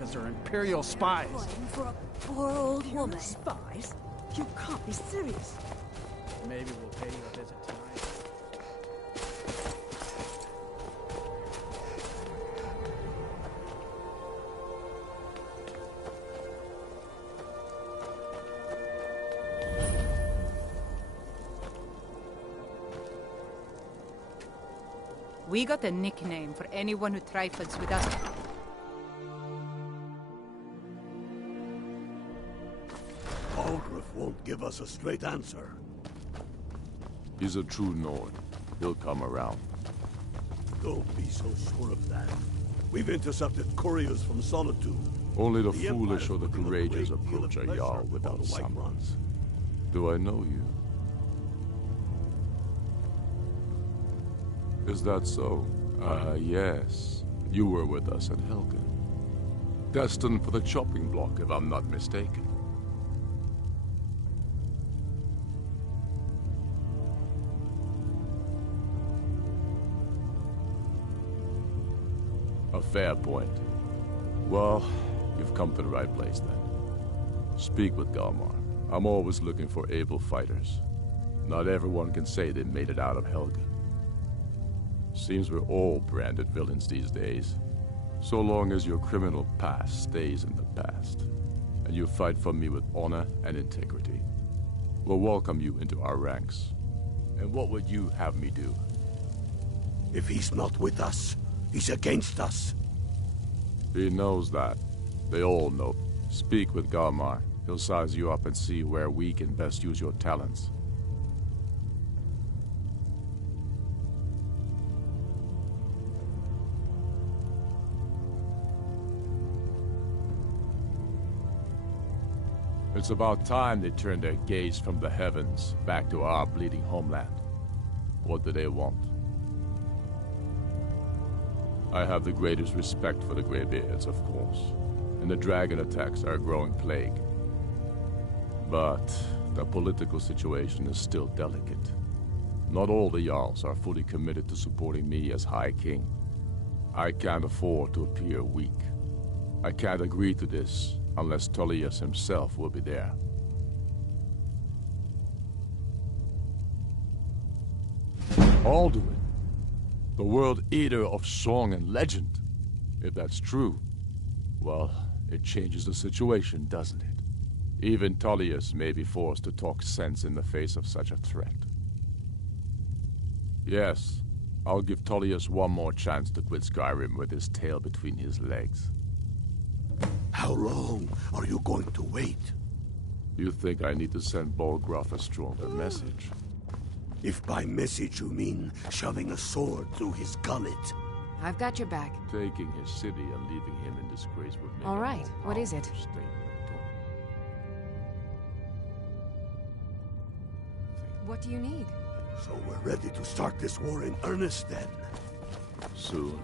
because they're Imperial spies. Playing for a poor old woman. Spies? You can't be serious. Maybe we'll pay you a visit tonight. We got a nickname for anyone who trifles with us. Algriff won't give us a straight answer. He's a true Nord. He'll come around. Don't be so sure of that. We've intercepted couriers from Solitude. Only the foolish or the courageous approach a Jarl without summons. Do I know you? Is that so? Yes. You were with us at Helgen. Destined for the chopping block, if I'm not mistaken. A fair point. Well, you've come to the right place then. Speak with Galmar. I'm always looking for able fighters. Not everyone can say they made it out of Helgen. Seems we're all branded villains these days. So long as your criminal past stays in the past, and you fight for me with honor and integrity, we'll welcome you into our ranks. And what would you have me do? If he's not with us, he's against us. He knows that. They all know. Speak with Galmar. He'll size you up and see where we can best use your talents. It's about time they turned their gaze from the heavens back to our bleeding homeland. What do they want? I have the greatest respect for the Greybeards, of course, and the dragon attacks are a growing plague. But the political situation is still delicate. Not all the Jarls are fully committed to supporting me as High King. I can't afford to appear weak. I can't agree to this unless Tullius himself will be there. Alduin, the world eater of song and legend. If that's true, well, it changes the situation, doesn't it? Even Tullius may be forced to talk sense in the face of such a threat. Yes, I'll give Tullius one more chance to quit Skyrim with his tail between his legs. How long are you going to wait? You think I need to send Bolgraf a stronger message? If by message you mean shoving a sword through his gullet. I've got your back. Taking his city and leaving him in disgrace would make All right, what is it? What do you need? So we're ready to start this war in earnest then? Soon.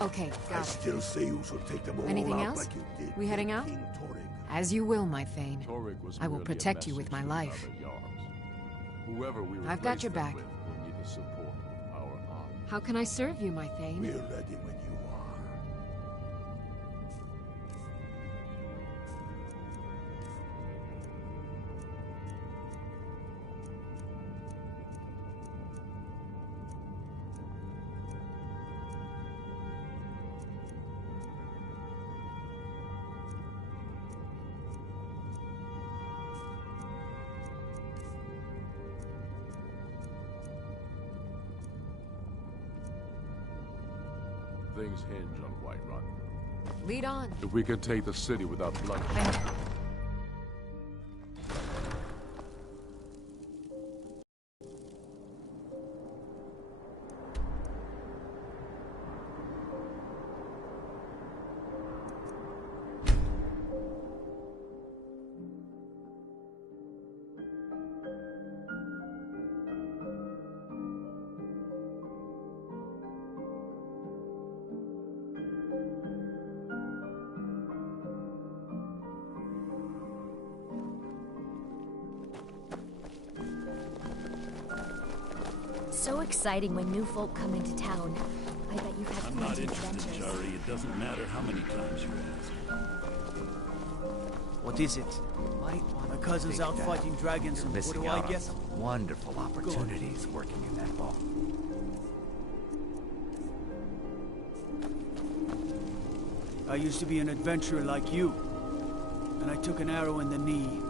Okay, I got it. still say you should take them all Anything out else? like you did. We heading with out? King Torrig. As you will, my Thane. Torrig was I will merely a protect you with my messenger life. of the Jarls. Whoever we I've got replace your them back. with will need the support of our army. How can I serve you, my Thane? We're ready when you are. Things hinge on Whiterun. Lead on. If we can take the city without bloodshed. So exciting when new folk come into town. I bet you've had I'm not plenty of interested, adventures. Jari. It doesn't matter how many times you ask. What is it? My cousin's out fighting dragons, and what do I get? Wonderful opportunities working in that vault. I used to be an adventurer like you, and I took an arrow in the knee.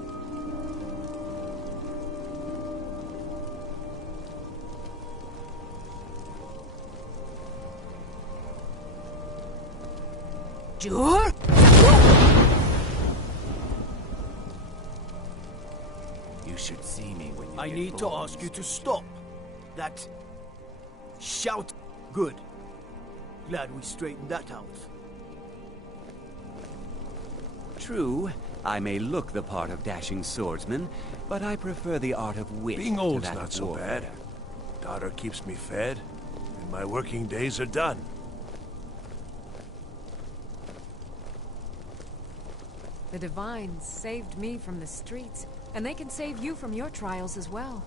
Sure. You should see me when you I get need to bored. ask you to stop. That shout. Good. Glad we straightened that out. True, I may look the part of dashing swordsman, but I prefer the art of wit. Being to old's that not of so warfare. bad. Daughter keeps me fed, and my working days are done. The Divines saved me from the streets, and they can save you from your trials as well.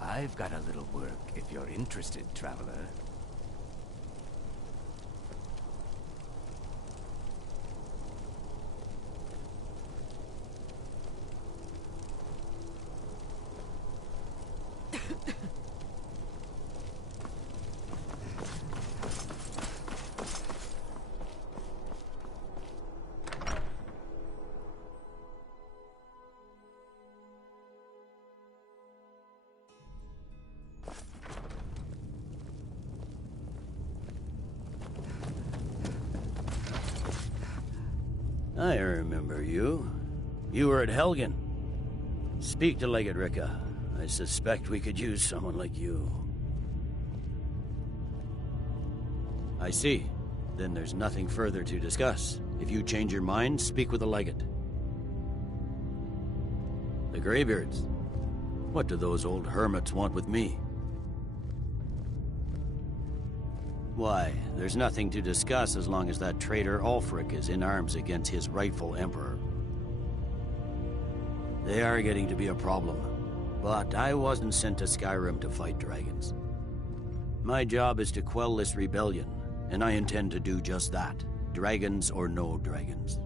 I've got a little work if you're interested, traveler. I remember you. You were at Helgen. Speak to Legate Ricka. I suspect we could use someone like you. I see. Then there's nothing further to discuss. If you change your mind, speak with the Legate. The Greybeards. What do those old hermits want with me? Why, there's nothing to discuss as long as that traitor Ulfric is in arms against his rightful emperor. They are getting to be a problem, but I wasn't sent to Skyrim to fight dragons. My job is to quell this rebellion, and I intend to do just that, dragons or no dragons.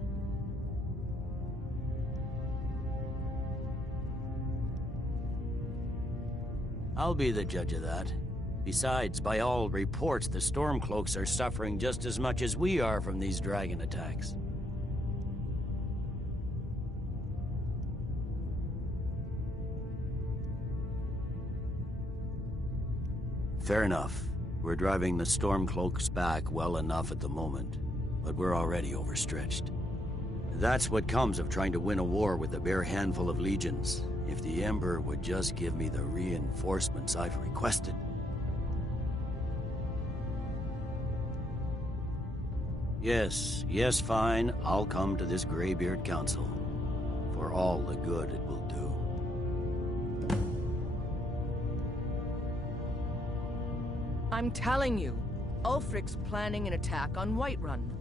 I'll be the judge of that. Besides, by all reports, the Stormcloaks are suffering just as much as we are from these dragon attacks. Fair enough. We're driving the Stormcloaks back well enough at the moment, but we're already overstretched. That's what comes of trying to win a war with a bare handful of legions. If the Emperor would just give me the reinforcements I've requested. Yes, fine. I'll come to this Greybeard Council. For all the good it will do. I'm telling you, Ulfric's planning an attack on Whiterun.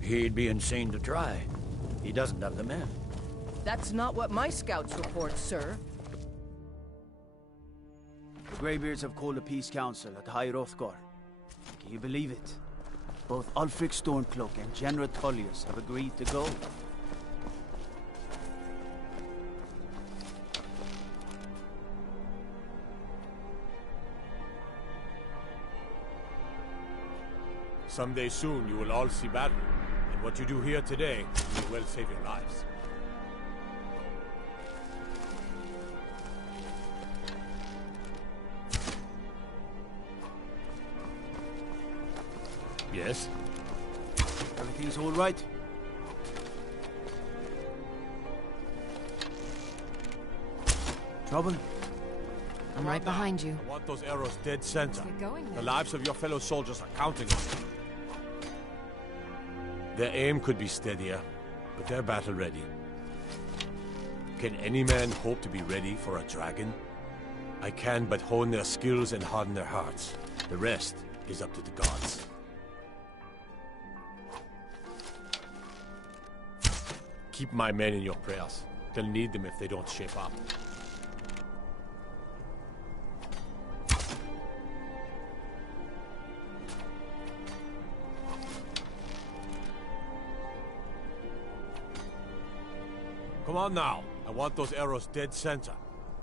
He'd be insane to try. He doesn't have the men. That's not what my scouts report, sir. The Greybeards have called a peace council at High Hrothgar. Can you believe it? Both Ulfric Stormcloak and General Tullius have agreed to go. Someday soon you will all see battle, and what you do here today may well save your lives. Yes? Everything's all right? Trouble? I'm right behind you. I want those arrows dead center. Get going The then. lives of your fellow soldiers are counting on it. Their aim could be steadier, but they're battle ready. Can any man hope to be ready for a dragon? I can but hone their skills and harden their hearts. The rest is up to the gods. Keep my men in your prayers. They'll need them if they don't shape up. Come on now. I want those arrows dead center.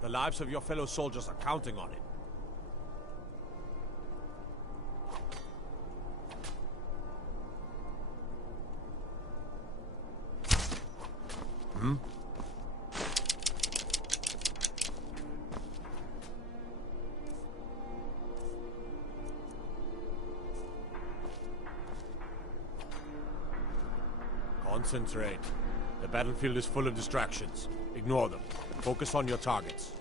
The lives of your fellow soldiers are counting on it. Concentrate. The battlefield is full of distractions. Ignore them. Focus on your targets.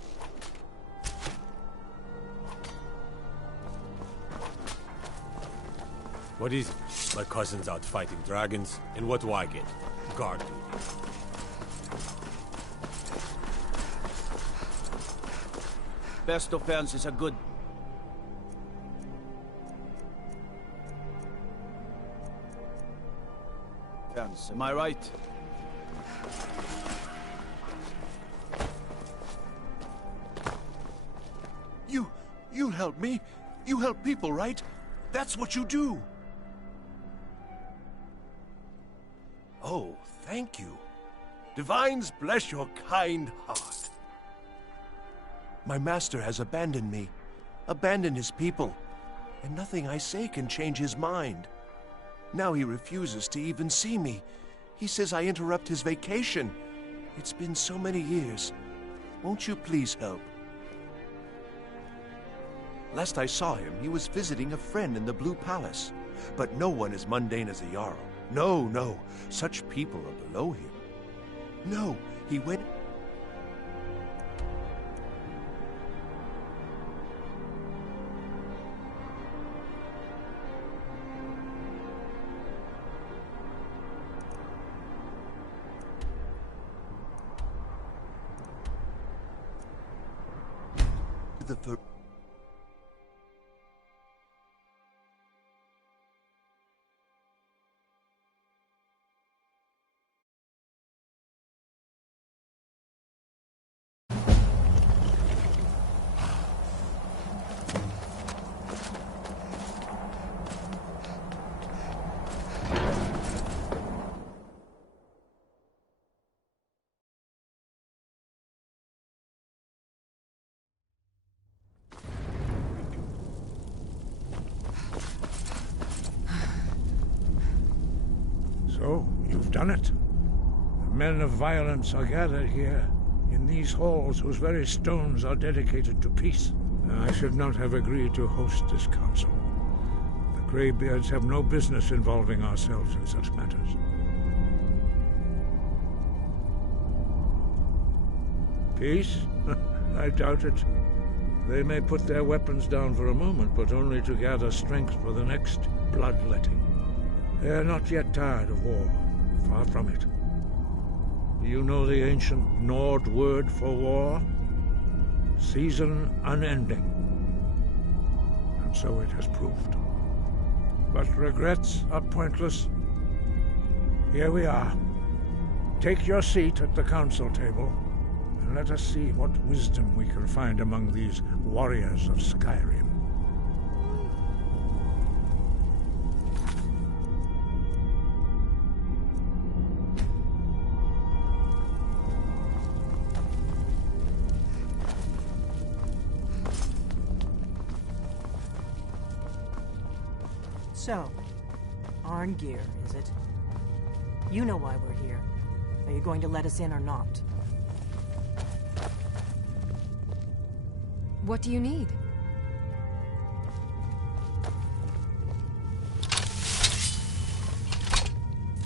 What is it? My cousin's out fighting dragons, and what do I get? Guard duty. Best offense is a good... defense, am I right? You help me. You help people, right? That's what you do. Oh, thank you. Divines bless your kind heart. My master has abandoned me, abandoned his people, and nothing I say can change his mind. Now he refuses to even see me. He says I interrupt his vacation. It's been so many years. Won't you please help? Last I saw him, he was visiting a friend in the Blue Palace. But no one as mundane as a Jarl. No, no. Such people are below him. No, he went... the... So, you've done it. The men of violence are gathered here, in these halls whose very stones are dedicated to peace. I should not have agreed to host this council. The Greybeards have no business involving ourselves in such matters. Peace? I doubt it. They may put their weapons down for a moment, but only to gather strength for the next bloodletting. They are not yet tired of war. Far from it. Do you know the ancient Nord word for war? Season unending. And so it has proved. But regrets are pointless. Here we are. Take your seat at the council table, and let us see what wisdom we can find among these warriors of Skyrim. So, Arngeir, is it? You know why we're here. Are you going to let us in or not? What do you need?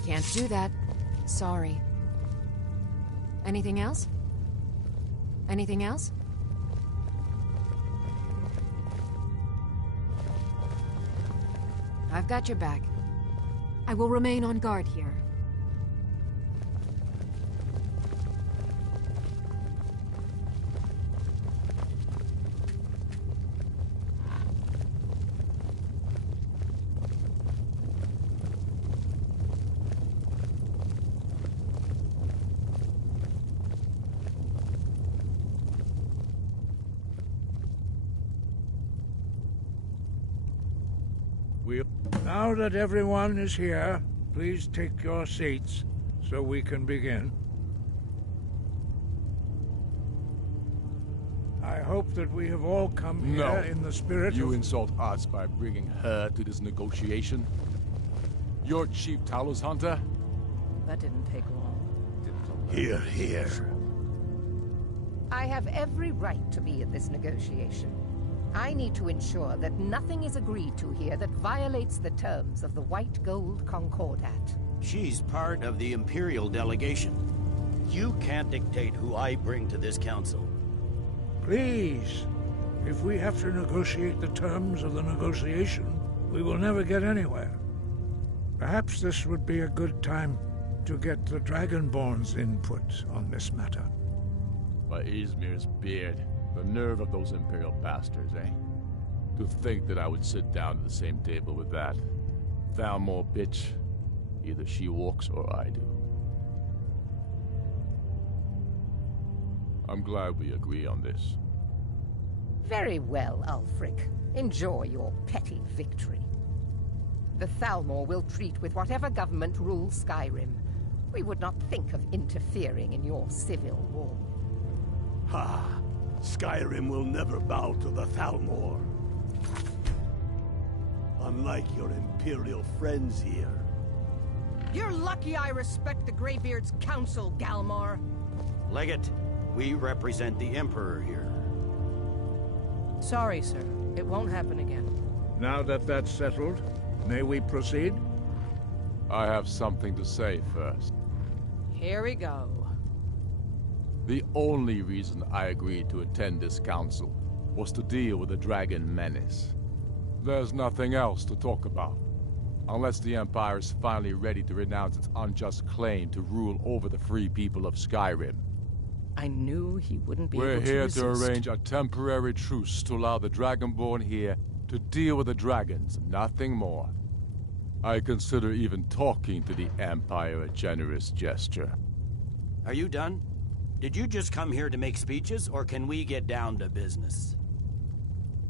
Can't do that. Sorry. Anything else? Anything else? I've got your back. I will remain on guard here. Now that everyone is here, please take your seats so we can begin. I hope that we have all come here in the spirit You of... insult us by bringing her to this negotiation? You're Chief Talos Hunter? That didn't take long. Here, here. I have every right to be in this negotiation. I need to ensure that nothing is agreed to here that violates the terms of the White Gold Concordat. She's part of the Imperial delegation. You can't dictate who I bring to this council. Please, if we have to negotiate the terms of the negotiation, we will never get anywhere. Perhaps this would be a good time to get the Dragonborn's input on this matter. By Izmir's beard, the nerve of those Imperial bastards, eh? To think that I would sit down at the same table with that Thalmor bitch. Either she walks or I do. I'm glad we agree on this. Very well, Ulfric. Enjoy your petty victory. The Thalmor will treat with whatever government rules Skyrim. We would not think of interfering in your civil war. Ha! Skyrim will never bow to the Thalmor. Unlike your Imperial friends here. You're lucky I respect the Greybeard's counsel, Galmar. Legate, we represent the Emperor here. Sorry, sir. It won't happen again. Now that that's settled, may we proceed? I have something to say first. Here we go. The only reason I agreed to attend this council was to deal with the Dragon Menace. There's nothing else to talk about. Unless the Empire is finally ready to renounce its unjust claim to rule over the free people of Skyrim. I knew he wouldn't be We're able to here resist. to arrange a temporary truce to allow the Dragonborn here to deal with the dragons, nothing more. I consider even talking to the Empire a generous gesture. Are you done? Did you just come here to make speeches, or can we get down to business?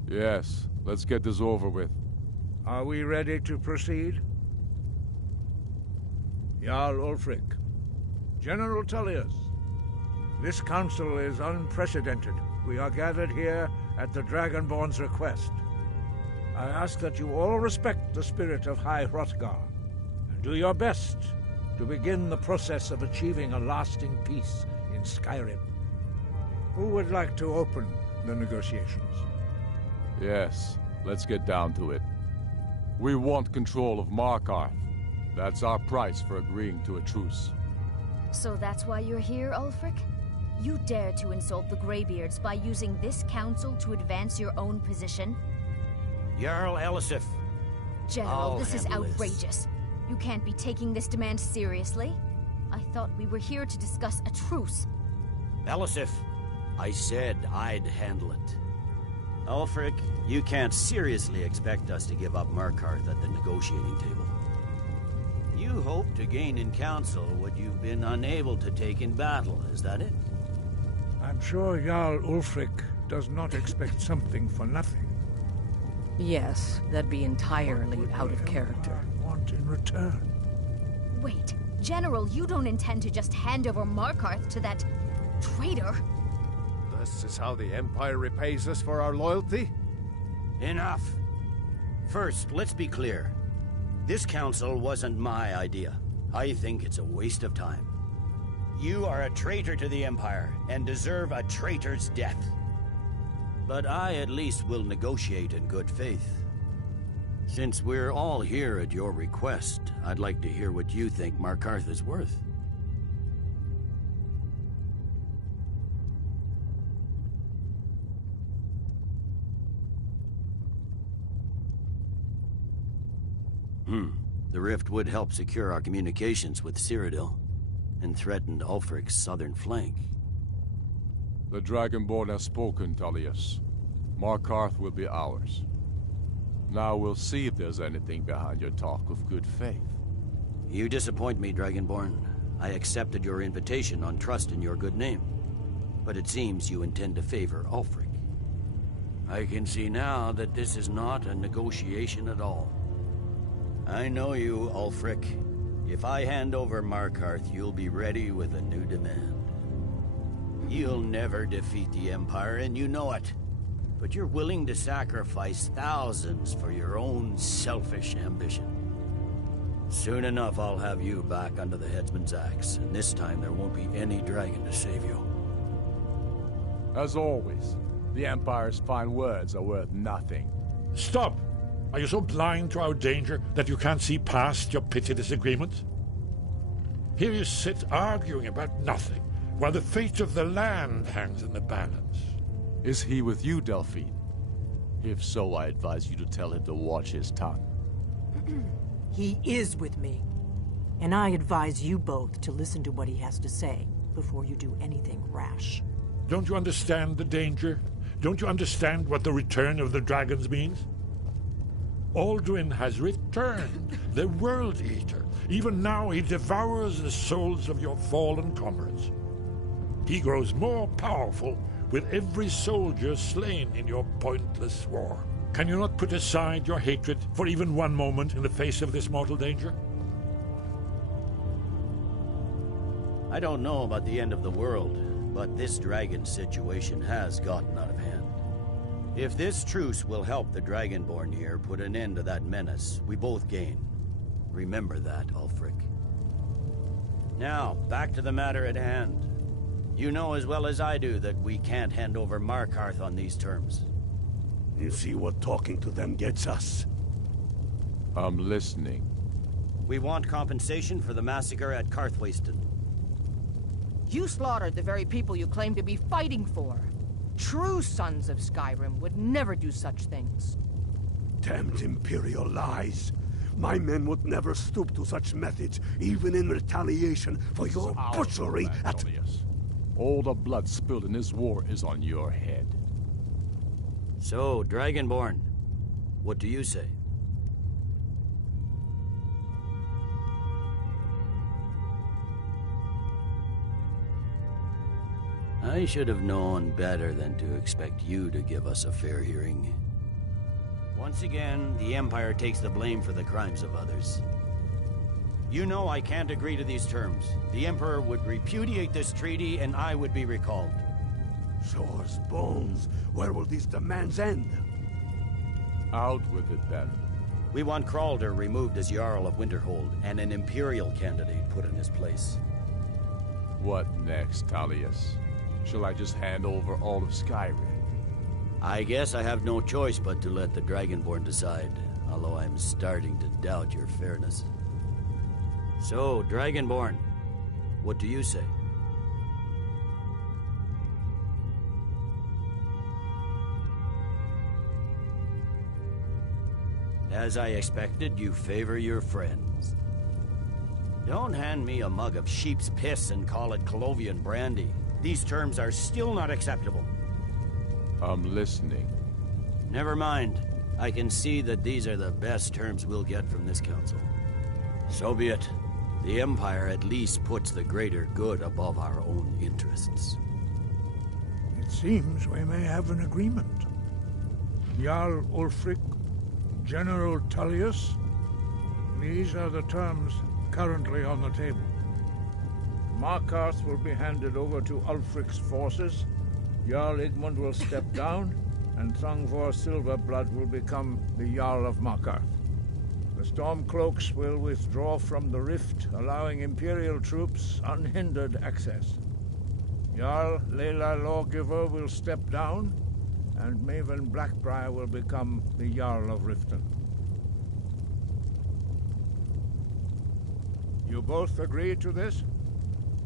Yes, let's get this over with. Are we ready to proceed? Jarl Ulfric, General Tullius, this council is unprecedented. We are gathered here at the Dragonborn's request. I ask that you all respect the spirit of High Hrothgar, and do your best to begin the process of achieving a lasting peace in Skyrim. Who would like to open the negotiations? Yes, let's get down to it. We want control of Markarth. That's our price for agreeing to a truce. So that's why you're here, Ulfric? You dare to insult the Greybeards by using this council to advance your own position? Jarl Elisif. General, this is outrageous. You can't be taking this demand seriously. I thought we were here to discuss a truce. Elisif, I said I'd handle it. Ulfric, you can't seriously expect us to give up Markarth at the negotiating table. You hope to gain in council what you've been unable to take in battle, is that it? I'm sure Jarl Ulfric does not expect something for nothing. Yes, that'd be entirely out of character. Want in return? Wait, General, you don't intend to just hand over Markarth to that traitor? This is how the Empire repays us for our loyalty? Enough. First, let's be clear. This council wasn't my idea. I think it's a waste of time. You are a traitor to the Empire, and deserve a traitor's death. But I at least will negotiate in good faith. Since we're all here at your request, I'd like to hear what you think Markarth is worth. The rift would help secure our communications with Cyrodiil, and threatened Ulfric's southern flank. The Dragonborn has spoken, Tullius. Markarth will be ours. Now we'll see if there's anything behind your talk of good faith. You disappoint me, Dragonborn. I accepted your invitation on trust in your good name. But it seems you intend to favor Ulfric. I can see now that this is not a negotiation at all. I know you, Ulfric. If I hand over Markarth, you'll be ready with a new demand. You'll never defeat the Empire, and you know it. But you're willing to sacrifice thousands for your own selfish ambition. Soon enough, I'll have you back under the headsman's axe, and this time there won't be any dragon to save you. As always, the Empire's fine words are worth nothing. Stop! Are you so blind to our danger that you can't see past your petty disagreements? Here you sit arguing about nothing, while the fate of the land hangs in the balance. Is he with you, Delphine? If so, I advise you to tell him to watch his tongue. He is with me. And I advise you both to listen to what he has to say before you do anything rash. Don't you understand the danger? Don't you understand what the return of the dragons means? Alduin has returned, the World Eater. Even now he devours the souls of your fallen comrades. He grows more powerful with every soldier slain in your pointless war. Can you not put aside your hatred for even one moment in the face of this mortal danger? I don't know about the end of the world, but this dragon situation has gotten out of hand. If this truce will help the Dragonborn here put an end to that menace, we both gain. Remember that, Ulfric. Now, back to the matter at hand. You know as well as I do that we can't hand over Markarth on these terms. You see what talking to them gets us? I'm listening. We want compensation for the massacre at Karthwasten. You slaughtered the very people you claim to be fighting for. True sons of Skyrim would never do such things. Damned Imperial lies. My men would never stoop to such methods, even in retaliation for your butchery at... All the blood spilled in this war is on your head. So, Dragonborn, what do you say? I should have known better than to expect you to give us a fair hearing. Once again, the Empire takes the blame for the crimes of others. You know I can't agree to these terms. The Emperor would repudiate this treaty and I would be recalled. Shores, bones, where will these demands end? Out with it, then. We want Kralder removed as Jarl of Winterhold and an Imperial candidate put in his place. What next, Tullius? Shall I just hand over all of Skyrim? I guess I have no choice but to let the Dragonborn decide, although I'm starting to doubt your fairness. So, Dragonborn, what do you say? As I expected, you favor your friends. Don't hand me a mug of sheep's piss and call it Colovian brandy. These terms are still not acceptable. I'm listening. Never mind. I can see that these are the best terms we'll get from this council. So be it. The Empire at least puts the greater good above our own interests. It seems we may have an agreement. Jarl Ulfric, General Tullius, these are the terms currently on the table. Markarth will be handed over to Ulfric's forces, Jarl Igmund will step down, and Thangvor Silverblood will become the Jarl of Markarth. The Stormcloaks will withdraw from the rift, allowing Imperial troops unhindered access. Jarl Leila Lawgiver will step down, and Maven Blackbriar will become the Jarl of Riften. You both agree to this?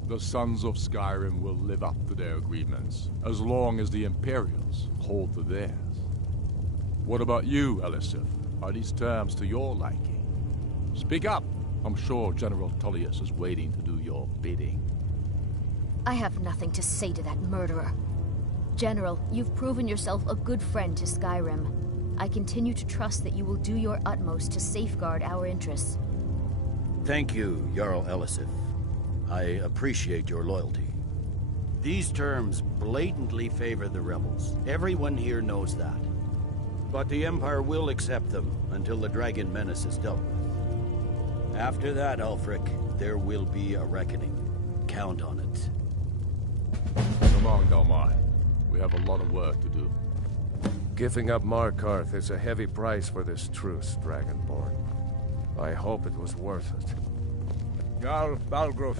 The Sons of Skyrim will live up to their agreements, as long as the Imperials hold to theirs. What about you, Elisif? Are these terms to your liking? Speak up! I'm sure General Tullius is waiting to do your bidding. I have nothing to say to that murderer. General, you've proven yourself a good friend to Skyrim. I continue to trust that you will do your utmost to safeguard our interests. Thank you, Jarl Elisif. I appreciate your loyalty. These terms blatantly favor the rebels. Everyone here knows that. But the Empire will accept them until the dragon menace is dealt with. After that, Ulfric, there will be a reckoning. Count on it. Come on, Galmar. We have a lot of work to do. Giving up Markarth is a heavy price for this truce, Dragonborn. I hope it was worth it. Jarl Balgruf,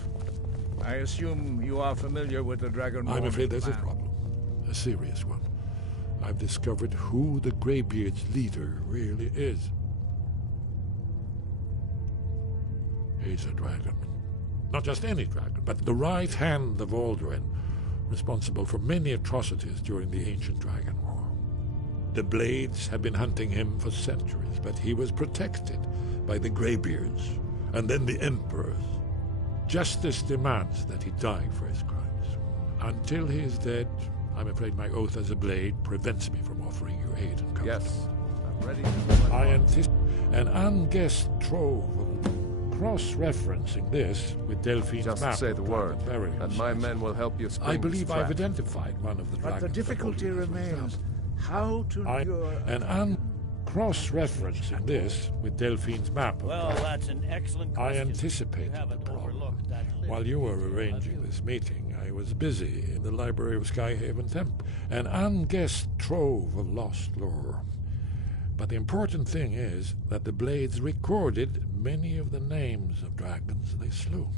I assume you are familiar with the Dragonborn. I'm afraid there's a problem. A serious one. I've discovered who the Greybeard's leader really is. He's a dragon. Not just any dragon, but the right hand of Aldrin, responsible for many atrocities during the Ancient Dragon War. The Blades have been hunting him for centuries, but he was protected by the Greybeards, and then the Emperors. Justice demands that he die for his crimes. Until he is dead, I'm afraid my oath as a Blade prevents me from offering you aid and comfort. Yes, I'm ready. I anticipate an unguessed trove of cross-referencing this with Delphine's map. Just say the word, burial and my men will help you spring I believe this I've trap. identified one of the dragons. But the difficulty remains how to lure... Cross-referencing this with Delphine's map. Well, that's an excellent question. I anticipated the problem. While you were arranging this meeting, I was busy in the library of Skyhaven Temple. An unguessed trove of lost lore. But the important thing is that the Blades recorded many of the names of dragons they slew.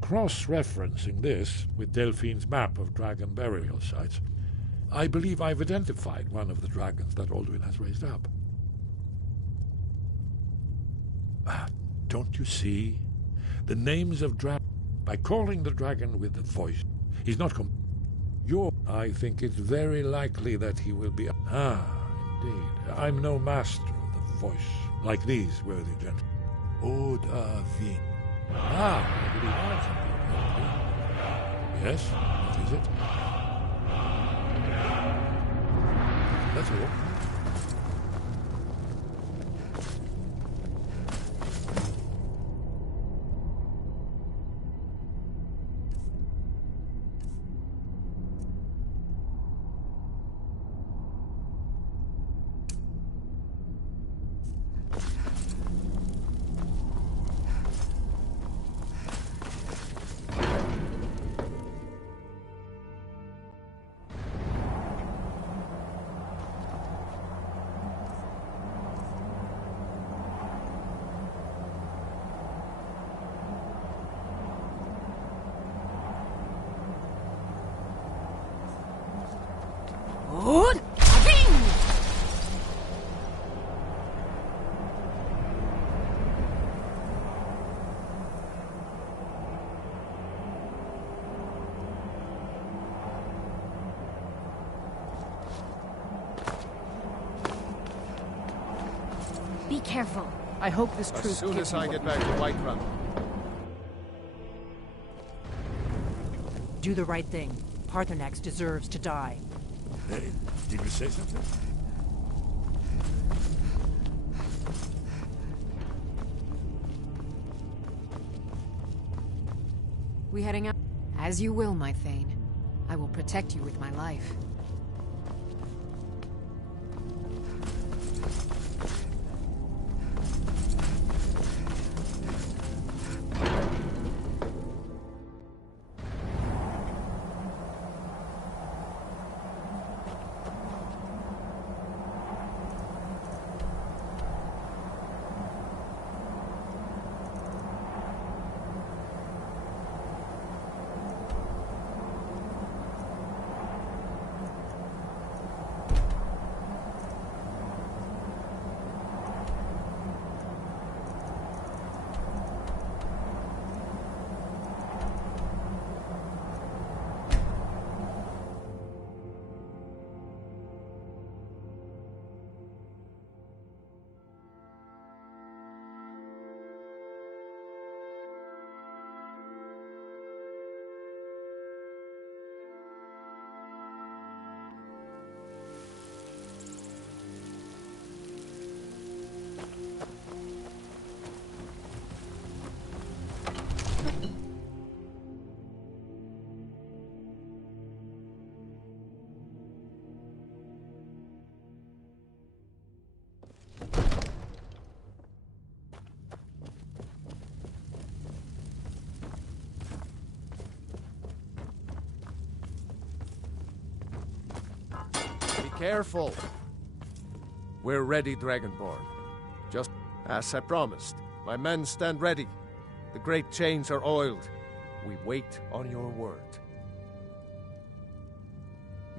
Cross-referencing this with Delphine's map of dragon burial sites, I believe I've identified one of the dragons that Alduin has raised up. Don't you see? The names of dragons. By calling the dragon with the voice, he's not I think it's very likely that he will be... Indeed. I'm no master of the voice, like these worthy gentlemen. Odavin. Maybe I can be. Yes, what is it? That's all. Be careful. I hope this truth As soon gives as you I what get you back to want. Whiterun. Do the right thing. Parthenax deserves to die. Hey, did you say something? We heading out? As you will, my Thane. I will protect you with my life. Careful! We're ready, Dragonborn. Just as I promised. My men stand ready. The great chains are oiled. We wait on your word.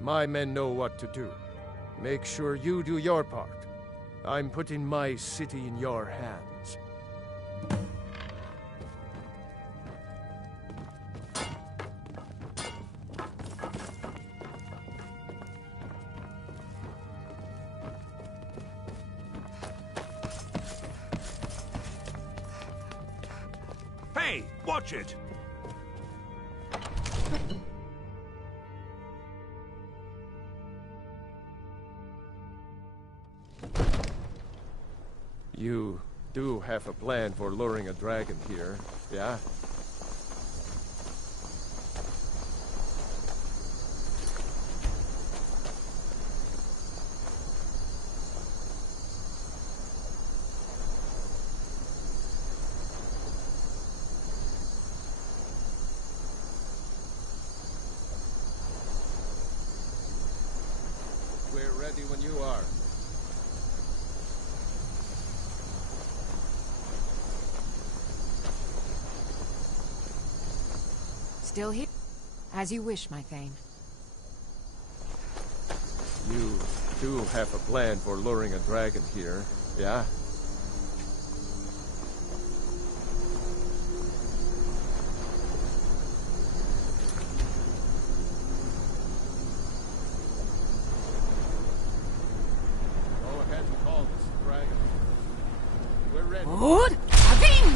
My men know what to do. Make sure you do your part. I'm putting my city in your hands. Hey, watch it! You do have a plan for luring a dragon here, yeah? We're ready when you are. Still here? As you wish, my Thane. You do have a plan for luring a dragon here, yeah? Go ahead and call this dragon. We're ready. Good. Avin!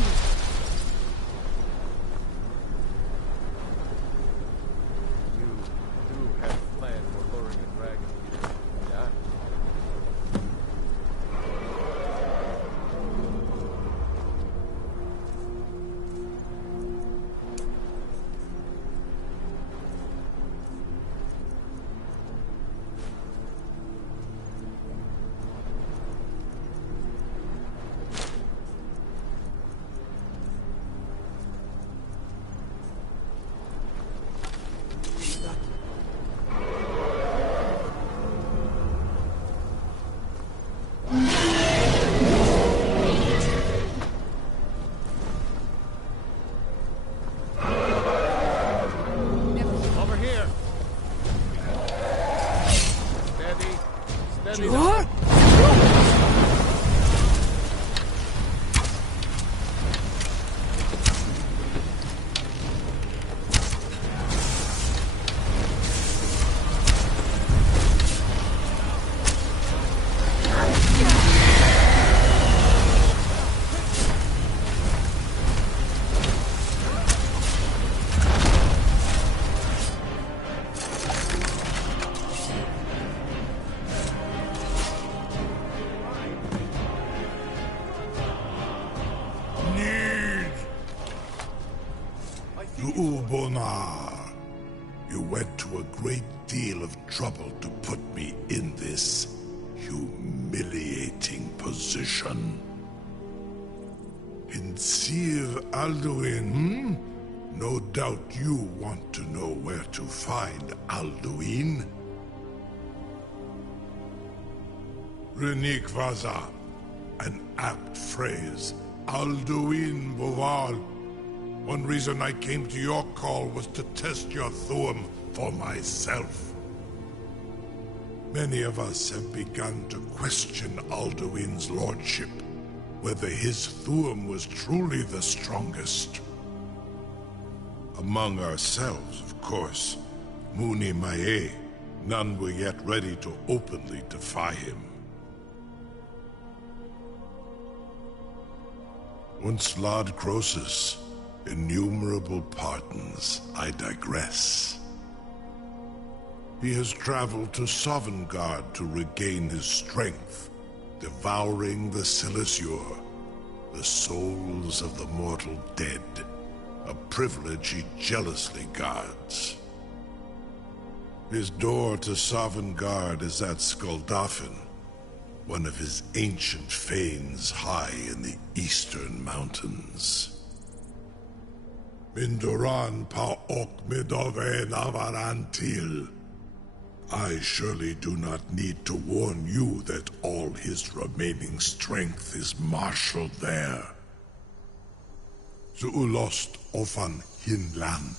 Ubonar, you went to a great deal of trouble to put me in this humiliating position. In Sir Alduin, No doubt you want to know where to find Alduin. Renik Vaza, an apt phrase. Alduin Boval. One reason I came to your call was to test your Thuum for myself. Many of us have begun to question Alduin's lordship, whether his Thuum was truly the strongest. Among ourselves, of course, Muni Mae, none were yet ready to openly defy him. Once Lord Croesus, innumerable pardons, I digress. He has traveled to Sovngarde to regain his strength, devouring the Silesur, the souls of the mortal dead, a privilege he jealously guards. His door to Sovngarde is at Skuldafn, one of his ancient fanes high in the eastern mountains. Mindoran pa ok midove navarantil. I surely do not need to warn you that all his remaining strength is marshaled there. Zuulost Ofan Hinlan.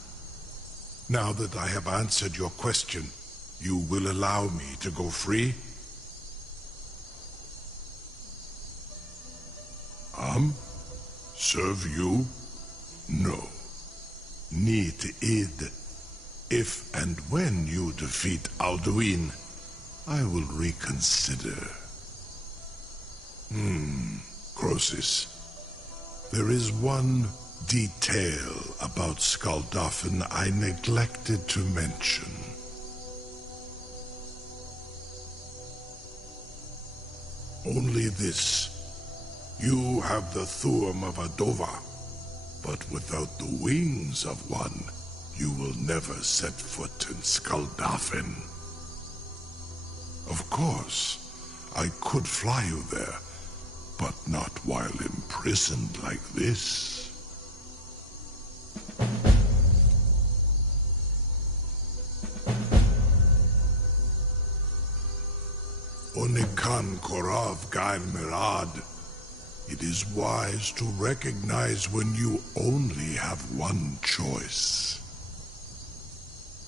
Now that I have answered your question, you will allow me to go free? Serve you? No. Need id. If and when you defeat Alduin, I will reconsider. Croesus. There is one detail about Skaldafn I neglected to mention. Only this. You have the Thuum of Adova, but without the wings of one, you will never set foot in Skaldafn. Of course, I could fly you there, but not while imprisoned like this. Onikan Korav Gair Mirad. It is wise to recognize when you only have one choice.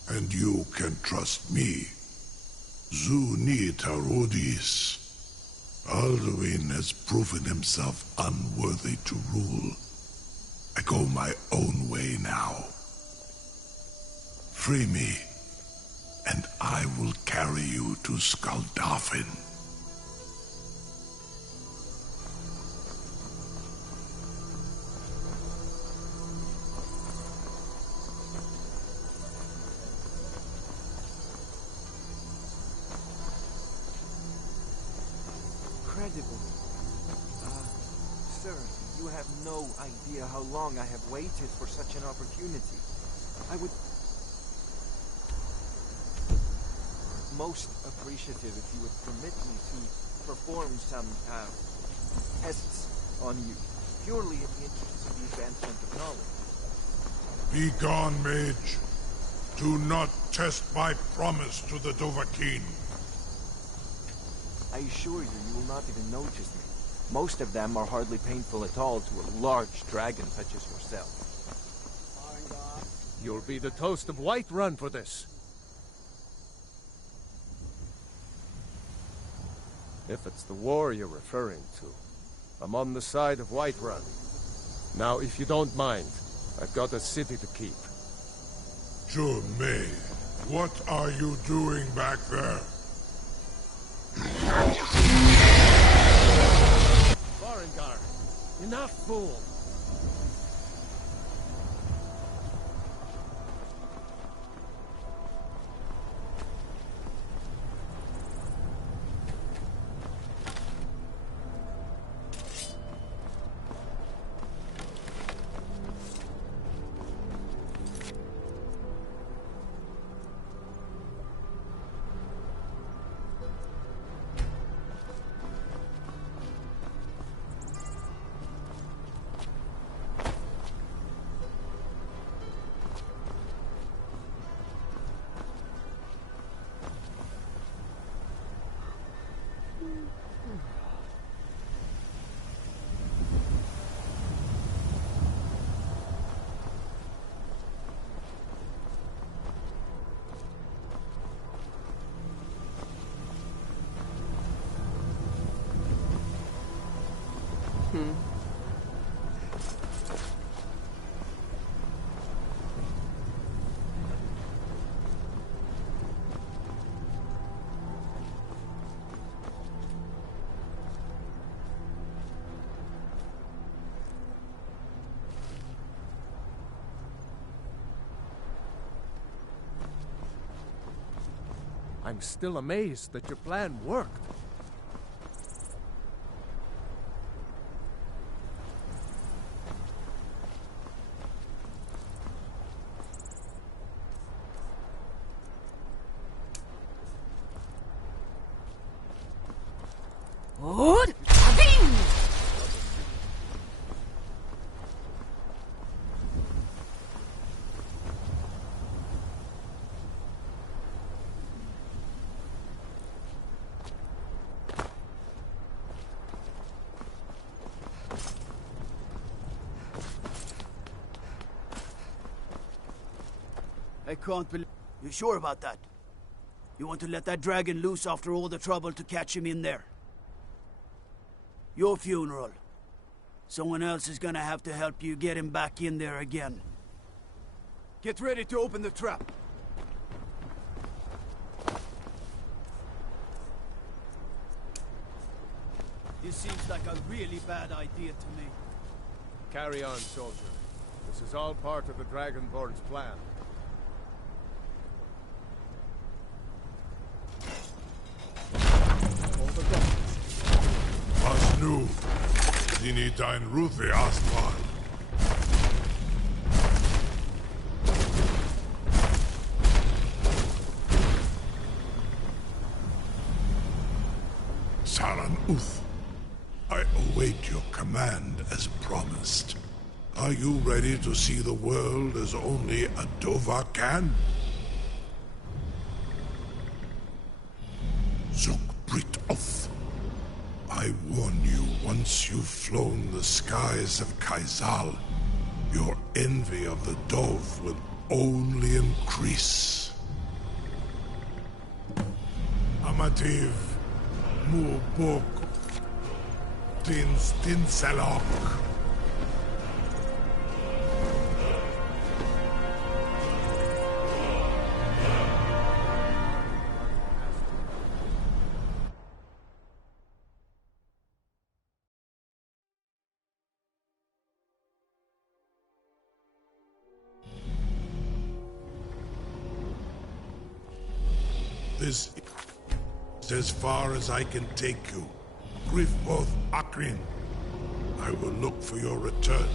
And you can trust me. Zuni Tarodis. Alduin has proven himself unworthy to rule. I go my own way now. Free me, and I will carry you to Skaldafn. Sir, you have no idea how long I have waited for such an opportunity. I would... most appreciative if you would permit me to perform some, tests on you, purely in the interest of the advancement of knowledge. Be gone, mage. Do not test my promise to the Dovahkiin. I assure you, you will not even notice me. Most of them are hardly painful at all to a large dragon such as yourself. You'll be the toast of Whiterun for this. If it's the war you're referring to, I'm on the side of Whiterun. Now, if you don't mind, I've got a city to keep. May, what are you doing back there? Farengar, enough, fool! I'm still amazed that your plan worked. I can't believe... You sure about that? You want to let that dragon loose after all the trouble to catch him in there? Your funeral. Someone else is gonna have to help you get him back in there again. Get ready to open the trap. This seems like a really bad idea to me. Carry on, soldier. This is all part of the Dragonborn's plan. Was nu, die niet dein Ruthi Astral. Saran Uth, I await your command as promised. Are you ready to see the world as only a Dova can? Zuk Brit Oth. I warn you, once you've flown the skies of Kaizal, your envy of the Dove will only increase. Amativ, Mubok, Tinselok. This is as far as I can take you. Griffboth Akrin. I will look for your return.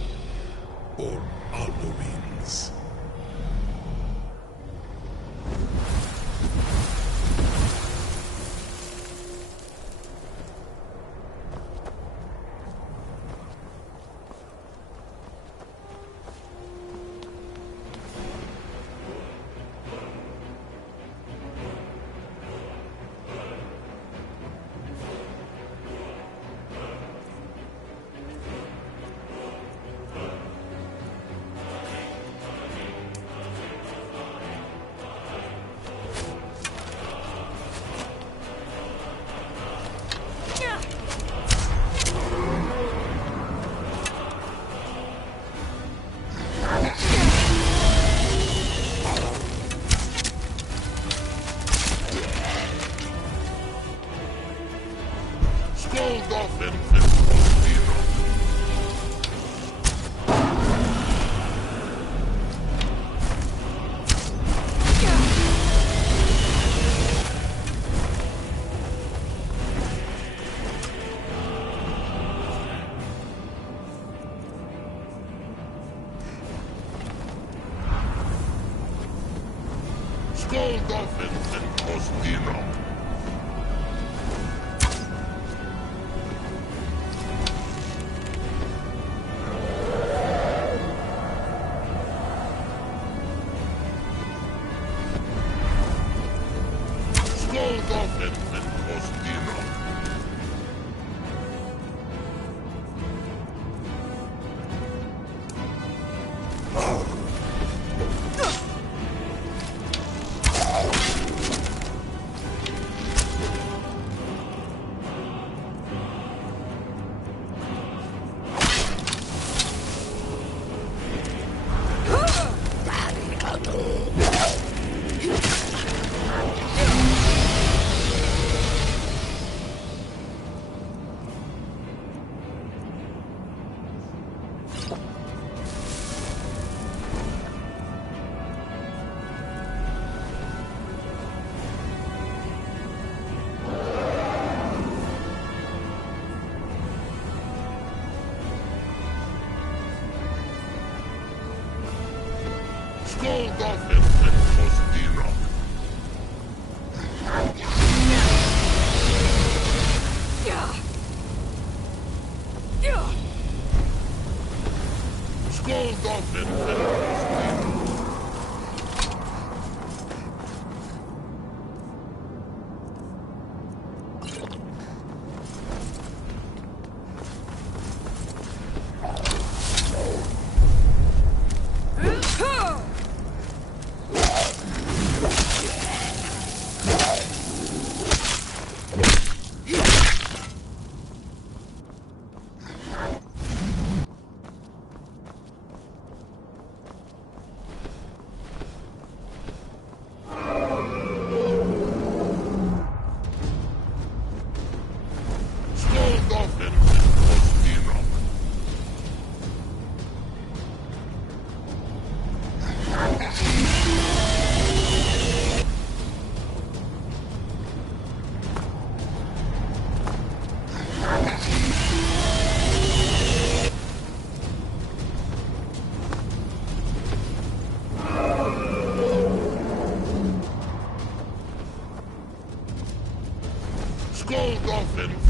Or Alduin's. Skuldolphin!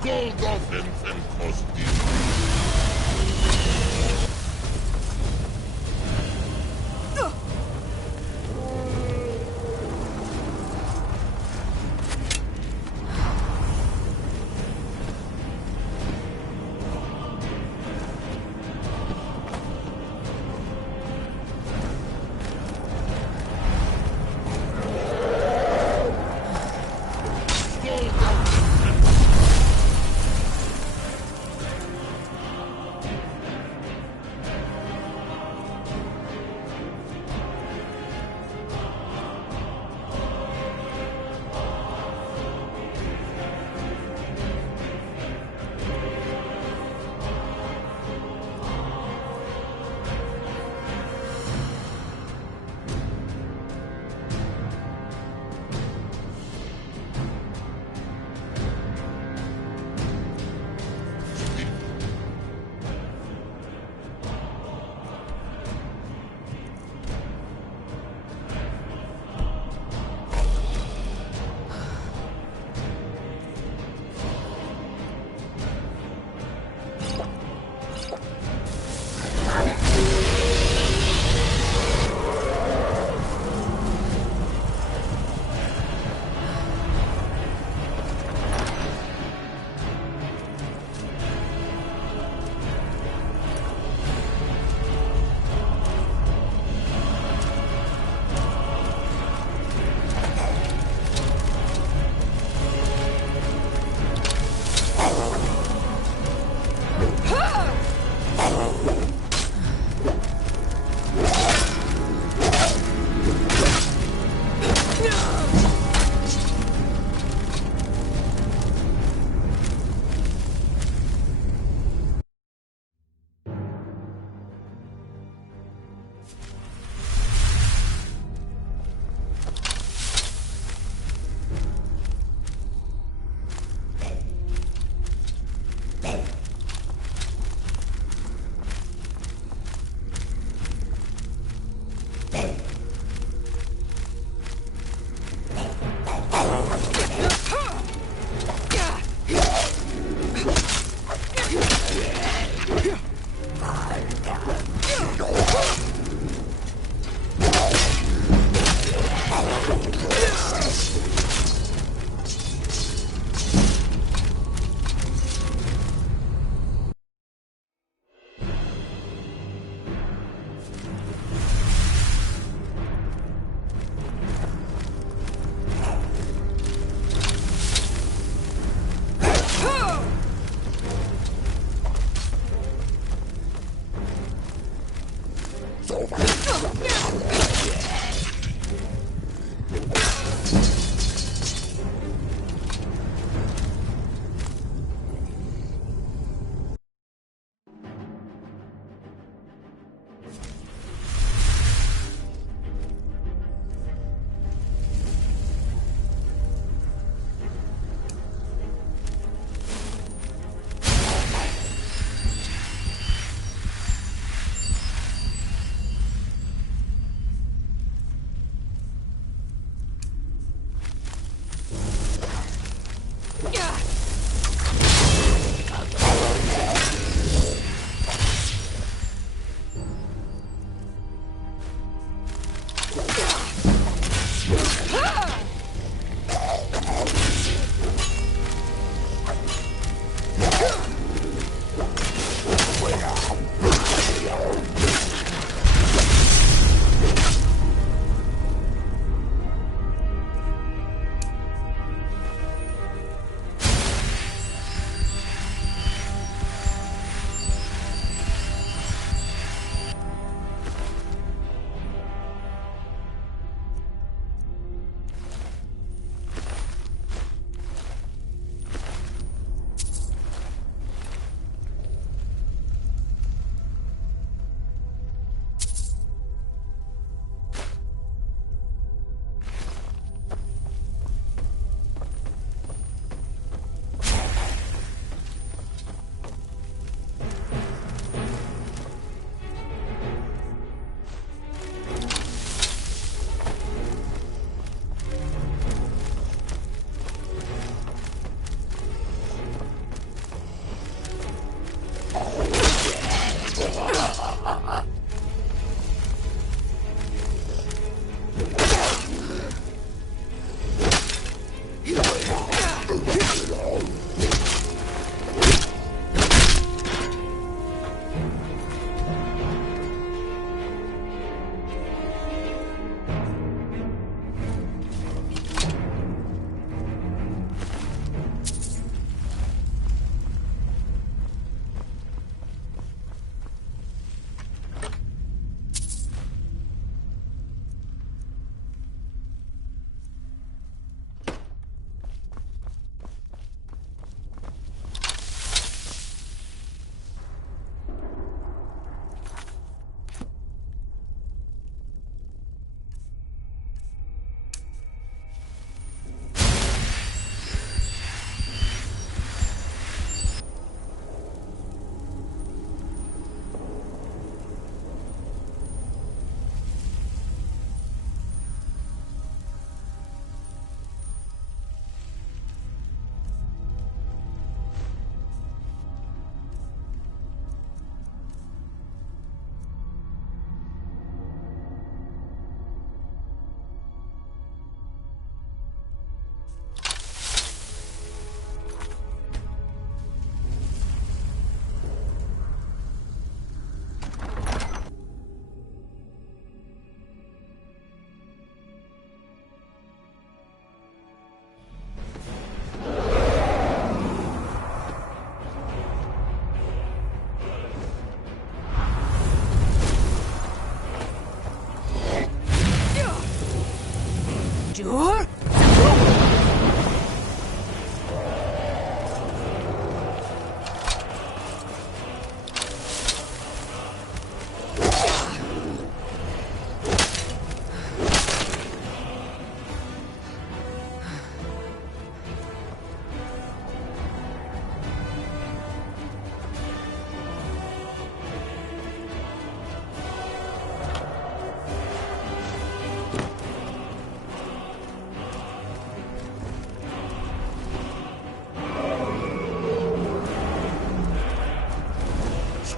Skuldolphin and Kosti.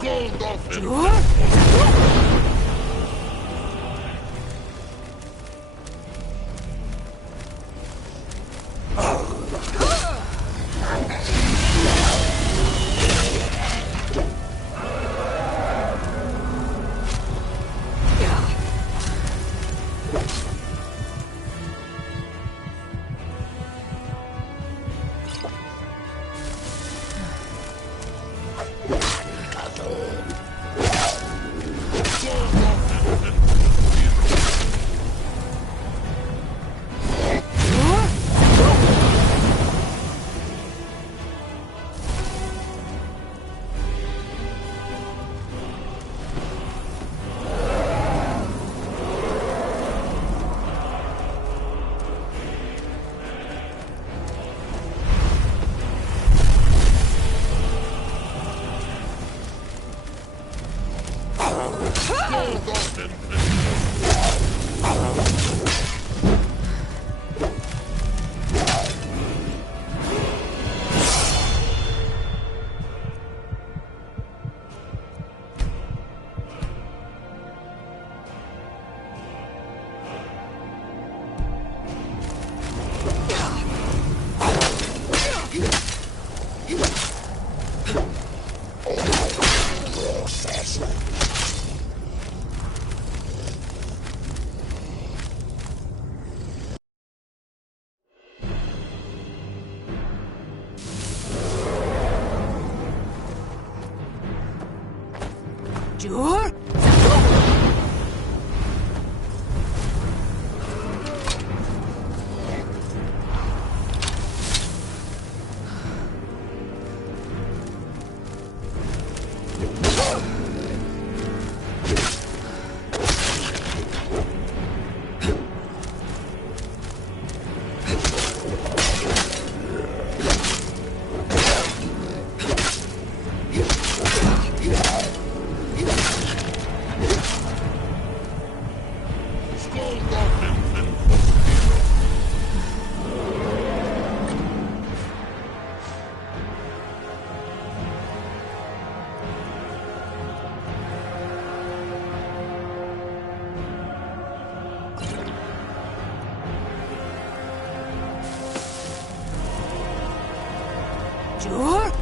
Sure. Sure.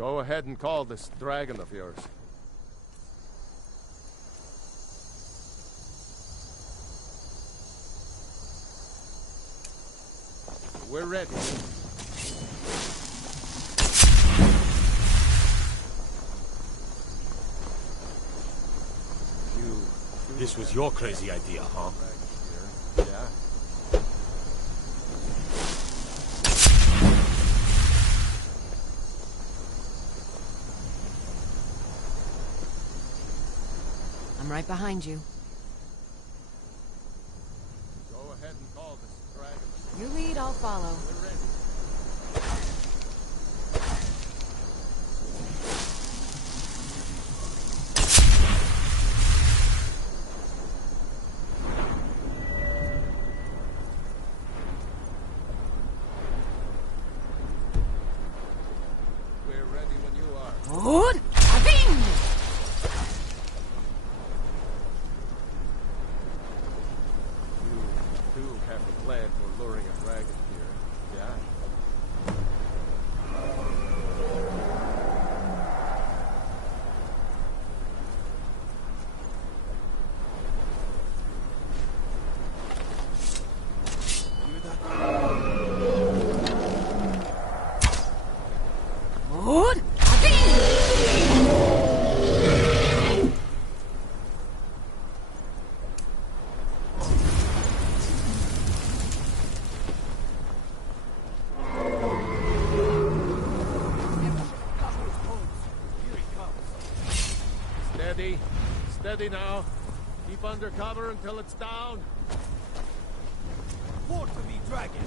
Go ahead and call this dragon of yours. We're ready. This was your crazy idea, huh? Yeah. I'm right behind you. Go ahead and call this dragon. You lead, I'll follow. We're ready. Steady now. Keep under cover until it's down. Port to me, dragon!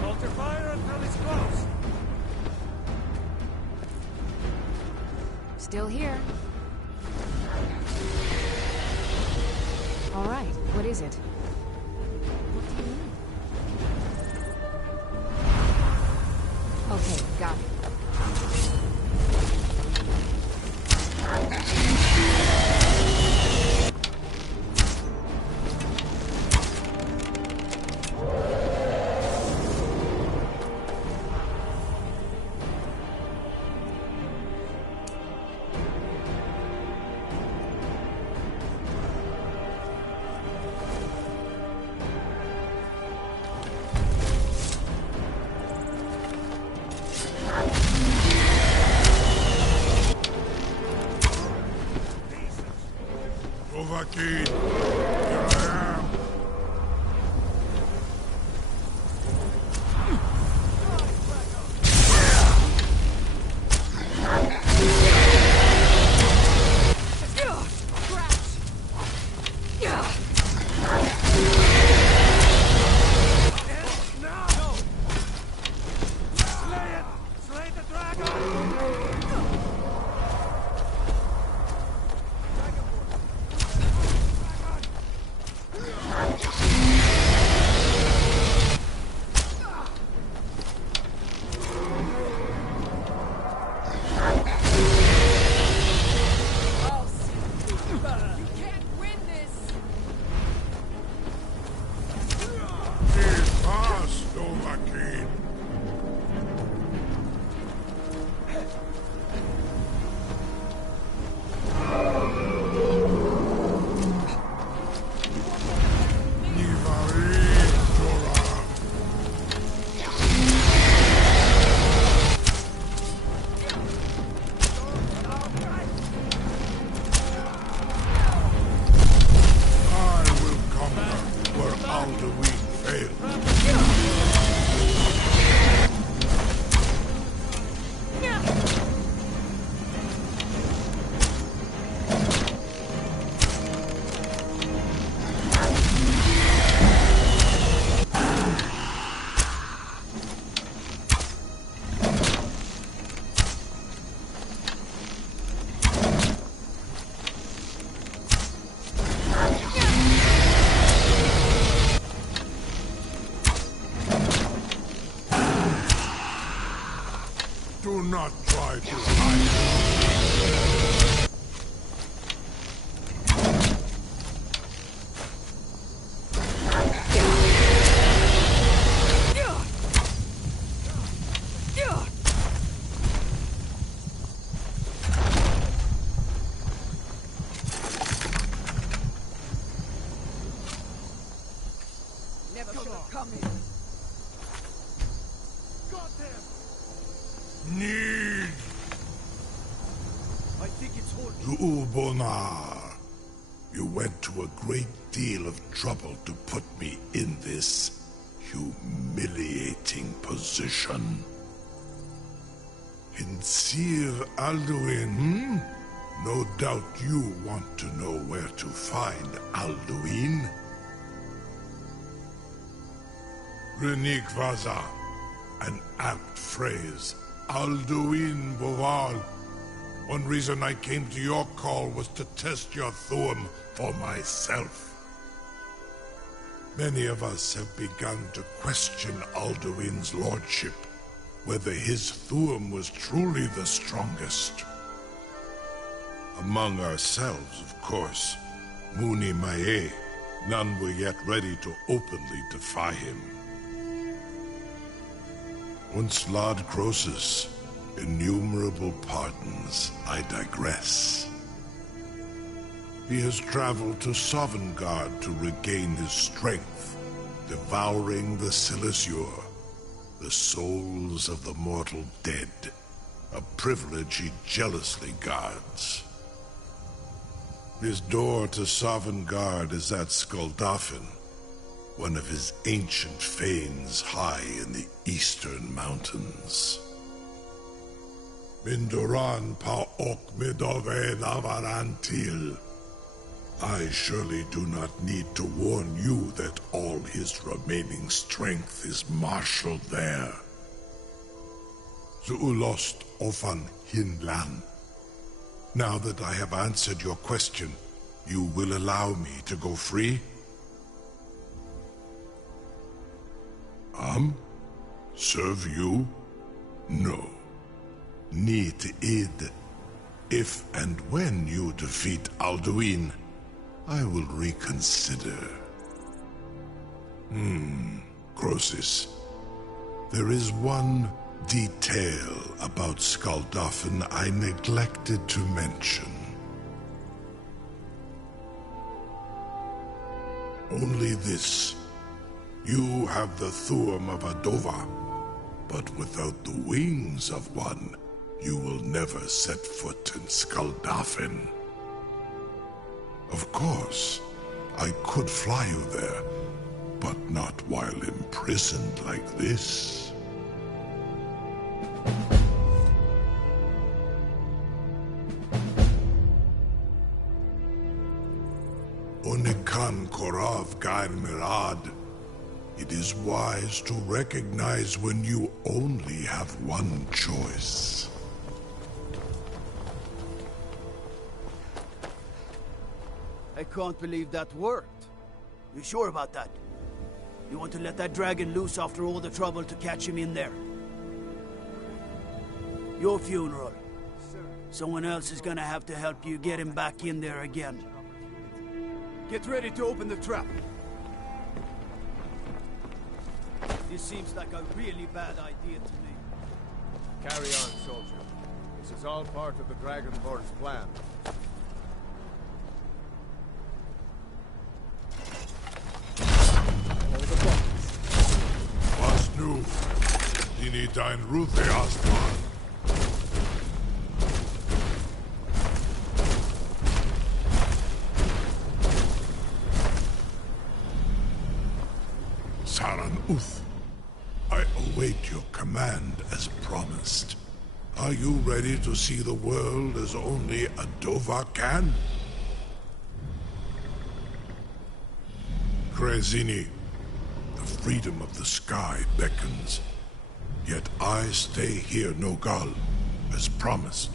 Hold your fire until it's close. Still here. All right, what is it? What do you need? Okay, got it. Overkeen, here I am. Slay the dragon! Do not try to hide. never should have come here. Need I think it's holding. Zuubonar. You went to a great deal of trouble to put me in this humiliating position. Sincere Alduin, No doubt you want to know where to find Alduin. Renik Vaza, an apt phrase. Alduin Boval. One reason I came to your call was to test your Thuum for myself. Many of us have begun to question Alduin's lordship, whether his Thuum was truly the strongest. Among ourselves, of course, Muni Mae, none were yet ready to openly defy him. Once Lord Croesus, innumerable pardons, I digress. He has traveled to Sovngarde to regain his strength, devouring the Silesure, the souls of the mortal dead, a privilege he jealously guards. His door to Sovngarde is at Skuldafn, one of his ancient fanes high in the eastern mountains. Mindoran pa ok midove lavarantil. I surely do not need to warn you that all his remaining strength is marshaled there. Zuulost ofan hinlan. Now that I have answered your question, you will allow me to go free? Serve you? No. Need id. If and when you defeat Alduin, I will reconsider. Croesus. There is one detail about Skuldafn I neglected to mention. Only this. You have the Thuum of a Dova, but without the wings of one, you will never set foot in Skuldafn. Of course, I could fly you there, but not while imprisoned like this. Onikan Korav Gair Mirad. It is wise to recognize when you only have one choice. I can't believe that worked. You sure about that? You want to let that dragon loose after all the trouble to catch him in there? Your funeral. Someone else is gonna have to help you get him back in there again. Get ready to open the trap. This seems like a really bad idea to me. Carry on, soldier. This is all part of the Dragonborn's plan. Was nu? Dini dein Ruthe Aspan. Saran Uth. I await your command as promised. Are you ready to see the world as only a Dova can? Krezini, the freedom of the sky beckons. Yet I stay here, Nogal, as promised.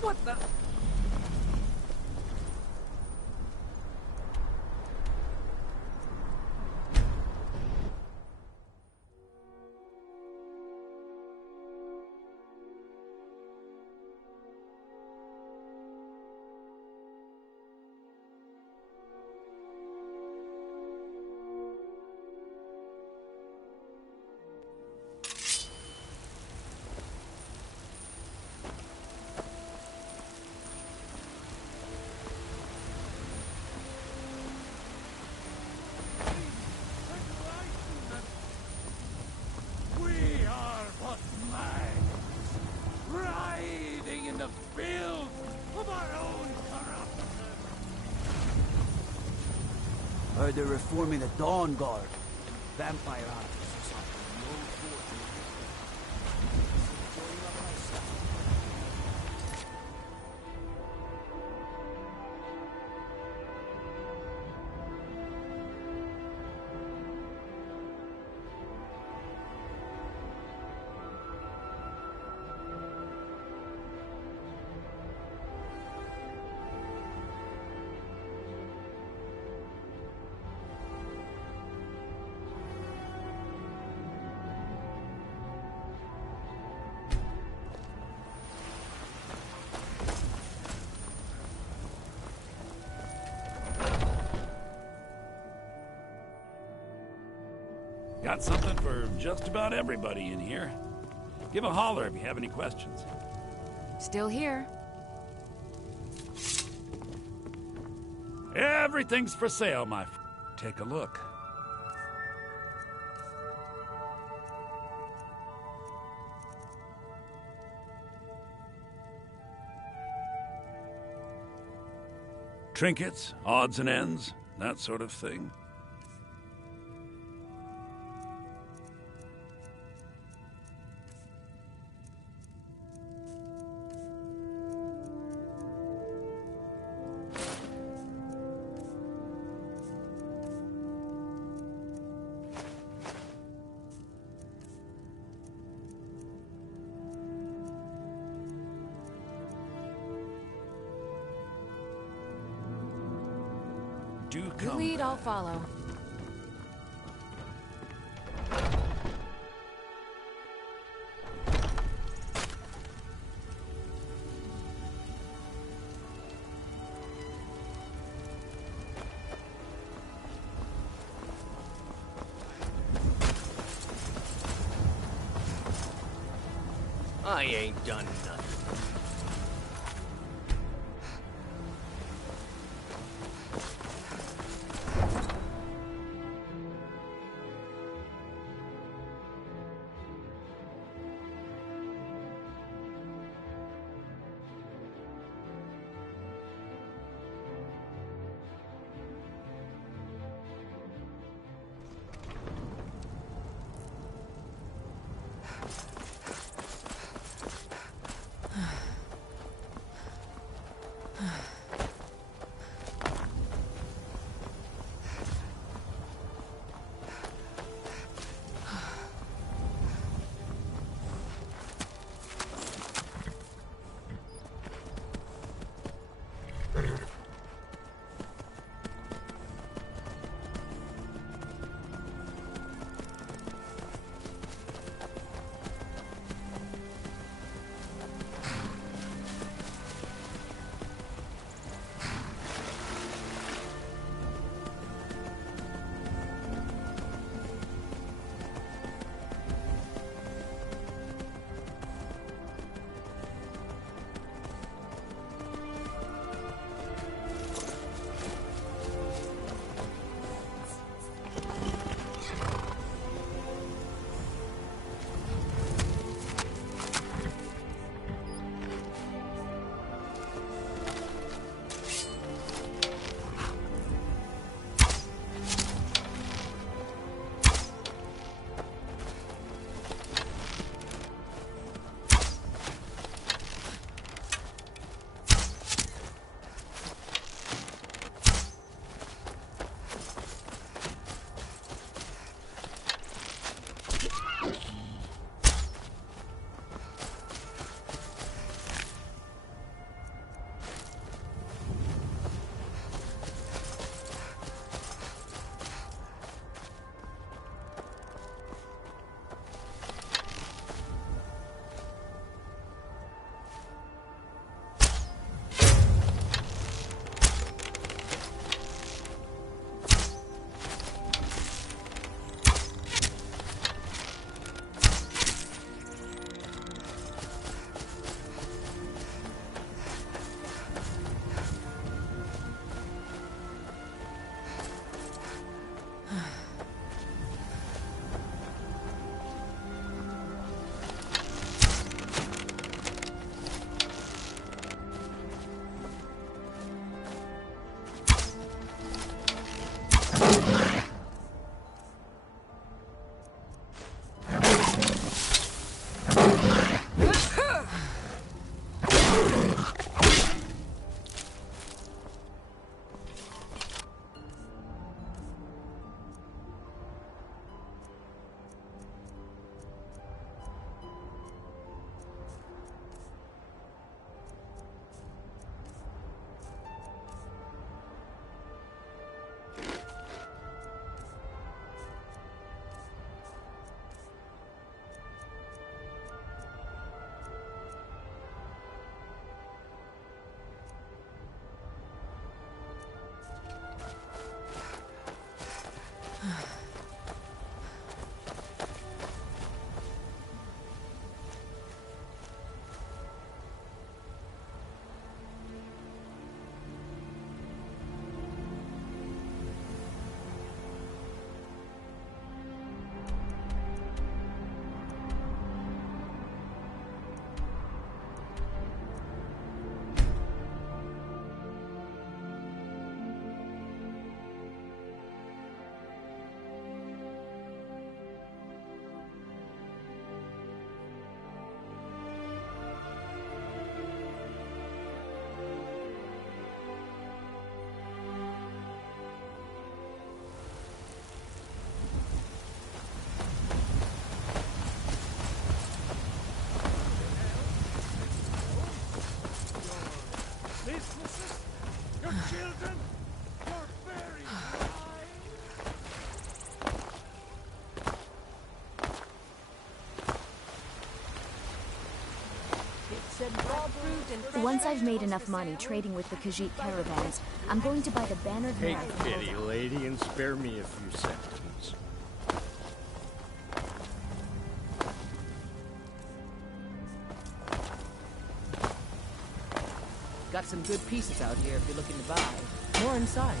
What the? in the filth of our own corruption. Heard they're reforming the Dawn Guard. Vampire hunters or something. The old fort. Joining up myself. Got something for just about everybody in here. Give a holler if you have any questions. Still here. Everything's for sale, my friend. Take a look. Trinkets, odds and ends, that sort of thing. You lead, I'll follow. I ain't done nothing. children! You're very Once I've made enough money trading with the Khajiit caravans, I'm going to buy the bannered Take mare. pity, lady, and spare me a few seconds. Got some good pieces out here if you're looking to buy. More inside.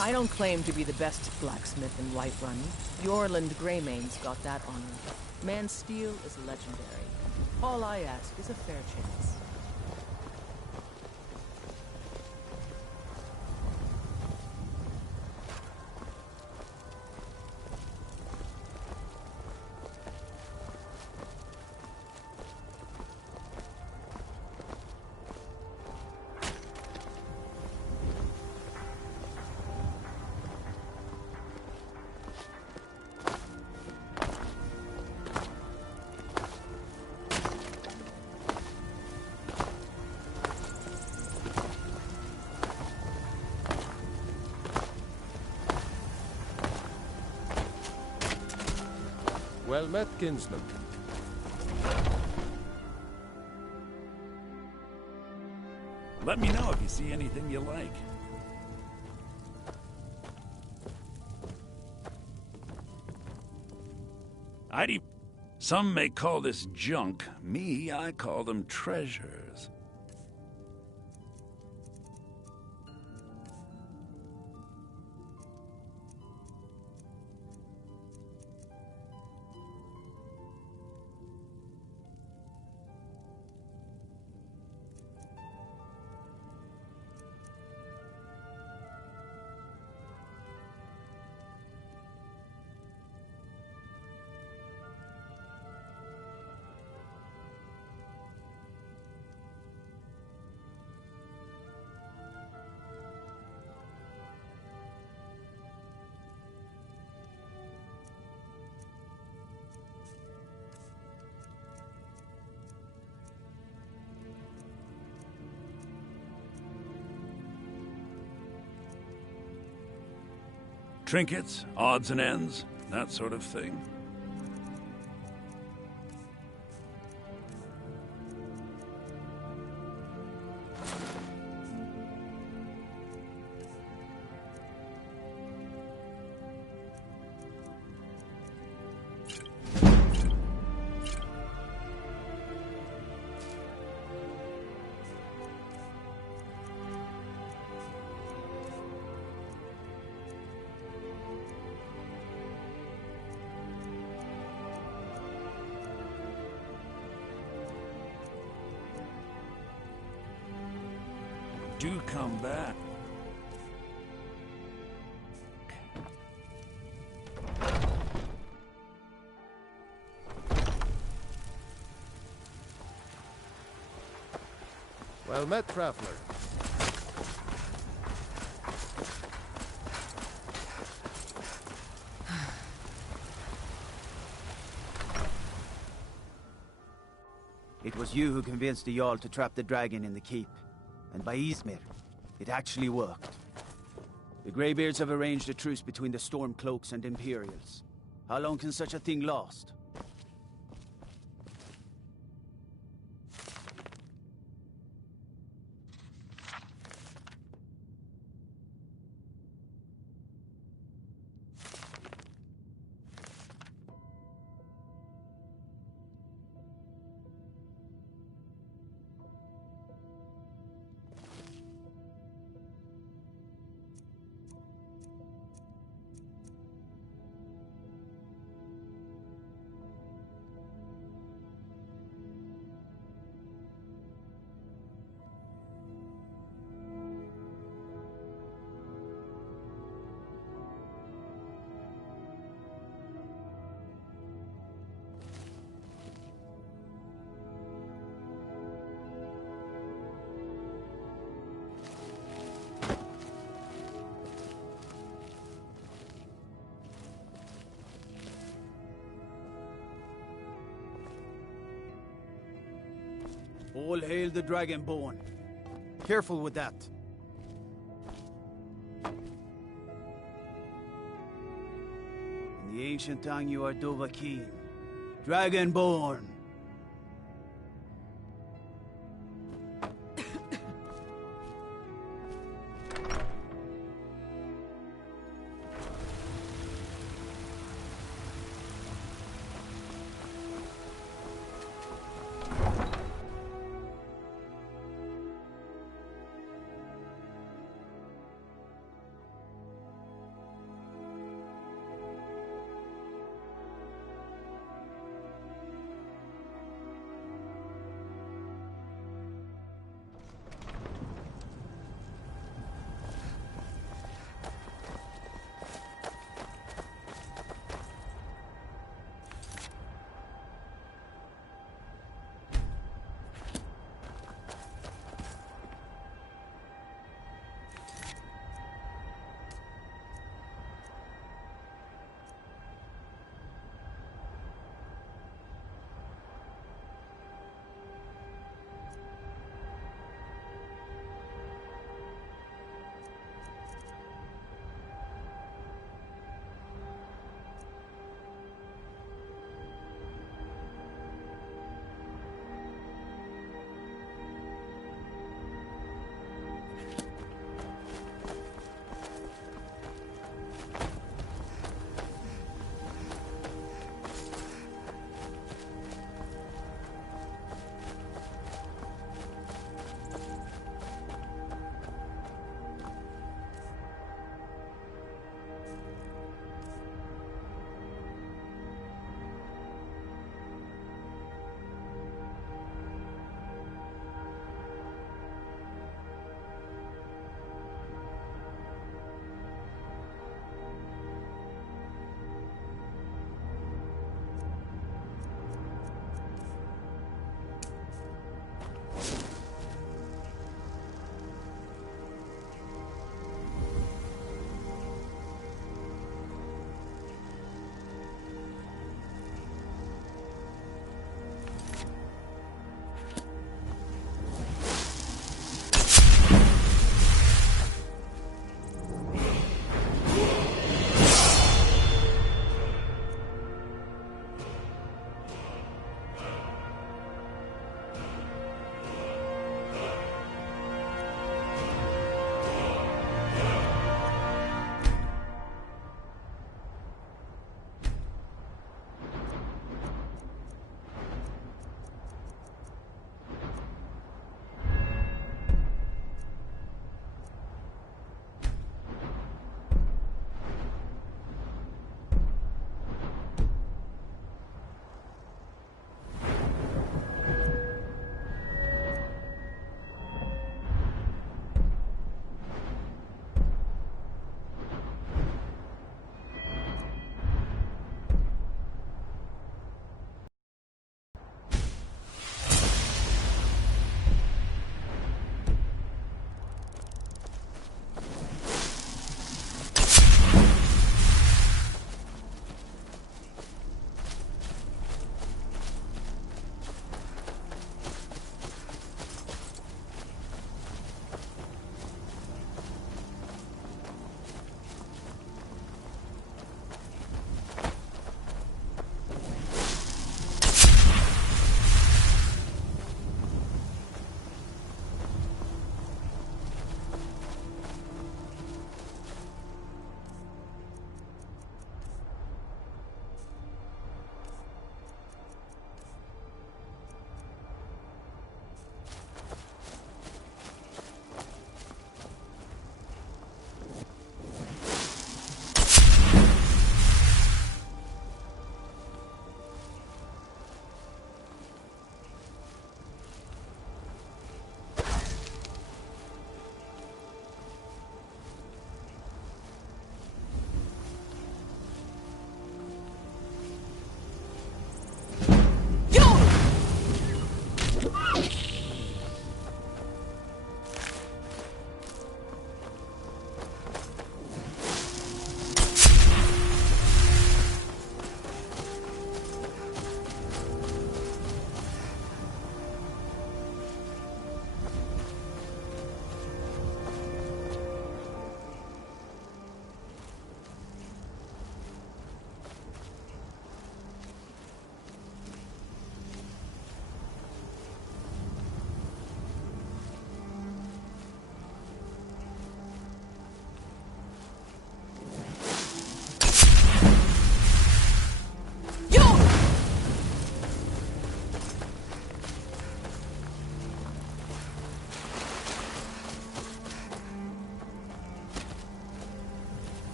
I don't claim to be the best blacksmith in Whiterun. Yorland Greymane's got that honor. Man's steel is legendary. All I ask is a fair chance. Well met, kinsman. Let me know if you see anything you like. Some may call this junk. Me, I call them treasures. Trinkets, odds and ends, that sort of thing. Do come back. Well met, traveler. It was you who convinced the Jarl to trap the dragon in the keep. And by Izmir, it actually worked. The Greybeards have arranged a truce between the Stormcloaks and Imperials. How long can such a thing last? All hail the Dragonborn. Careful with that. In the ancient tongue you are Dovahkiin. Dragonborn.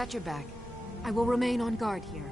got your back. I will remain on guard here.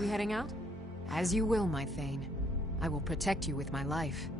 We heading out? As you will, my Thane. I will protect you with my life.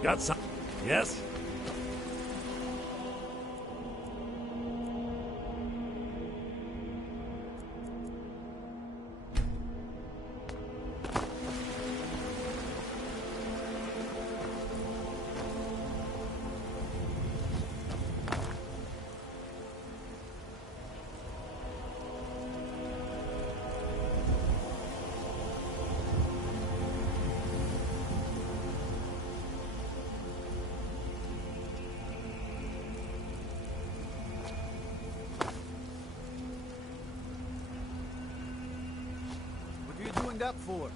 Got some? Yes? What are you doing that for?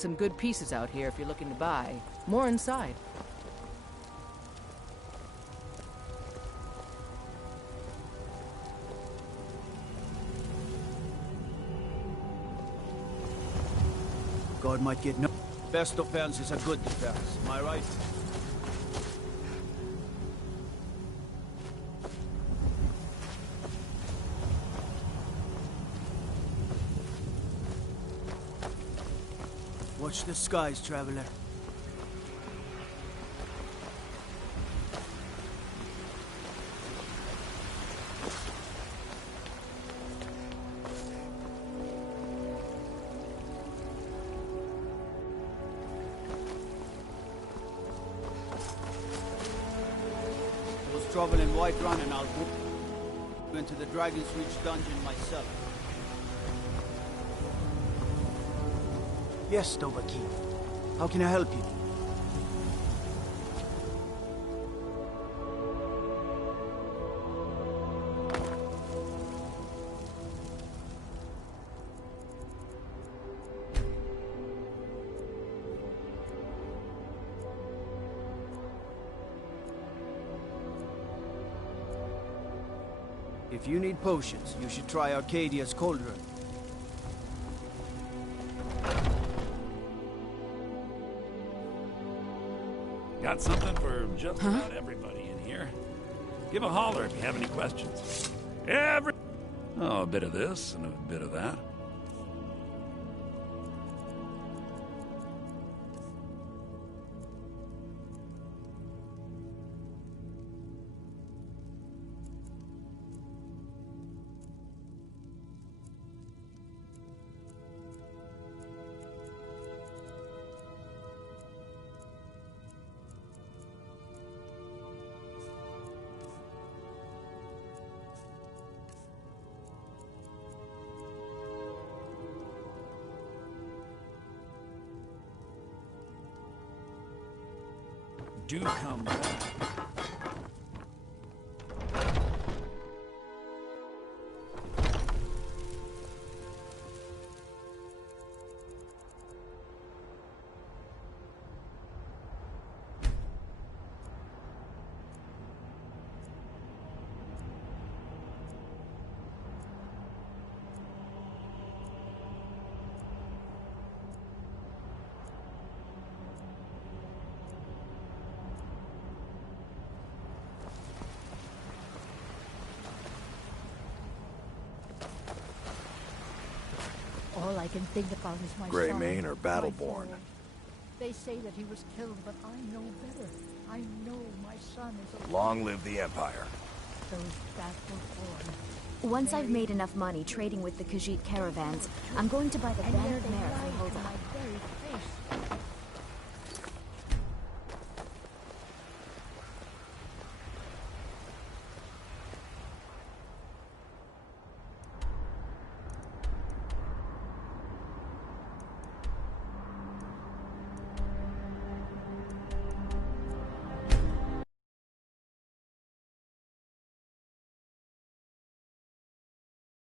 some good pieces out here if you're looking to buy. More inside. God might get no... Best defense is a good defense, am I right? Watch the skies, traveler. Was trouble in Whiterun and I'll go into the Dragon's Reach dungeon myself. Yes, Dovahkiin. How can I help you? If you need potions, you should try Arcadia's Cauldron. Got something for just about everybody in here. Give a holler if you have any questions. Oh, a bit of this and a bit of that. Do come back. All I can think about is my Grey son, Mane or Battleborn? They say that he was killed, but I know better. I know my son is alive. Long live the Empire. Those Battleborn. Once I've made enough money trading with the Khajiit caravans, I'm going to buy the bannered mare from Hulda. My very face.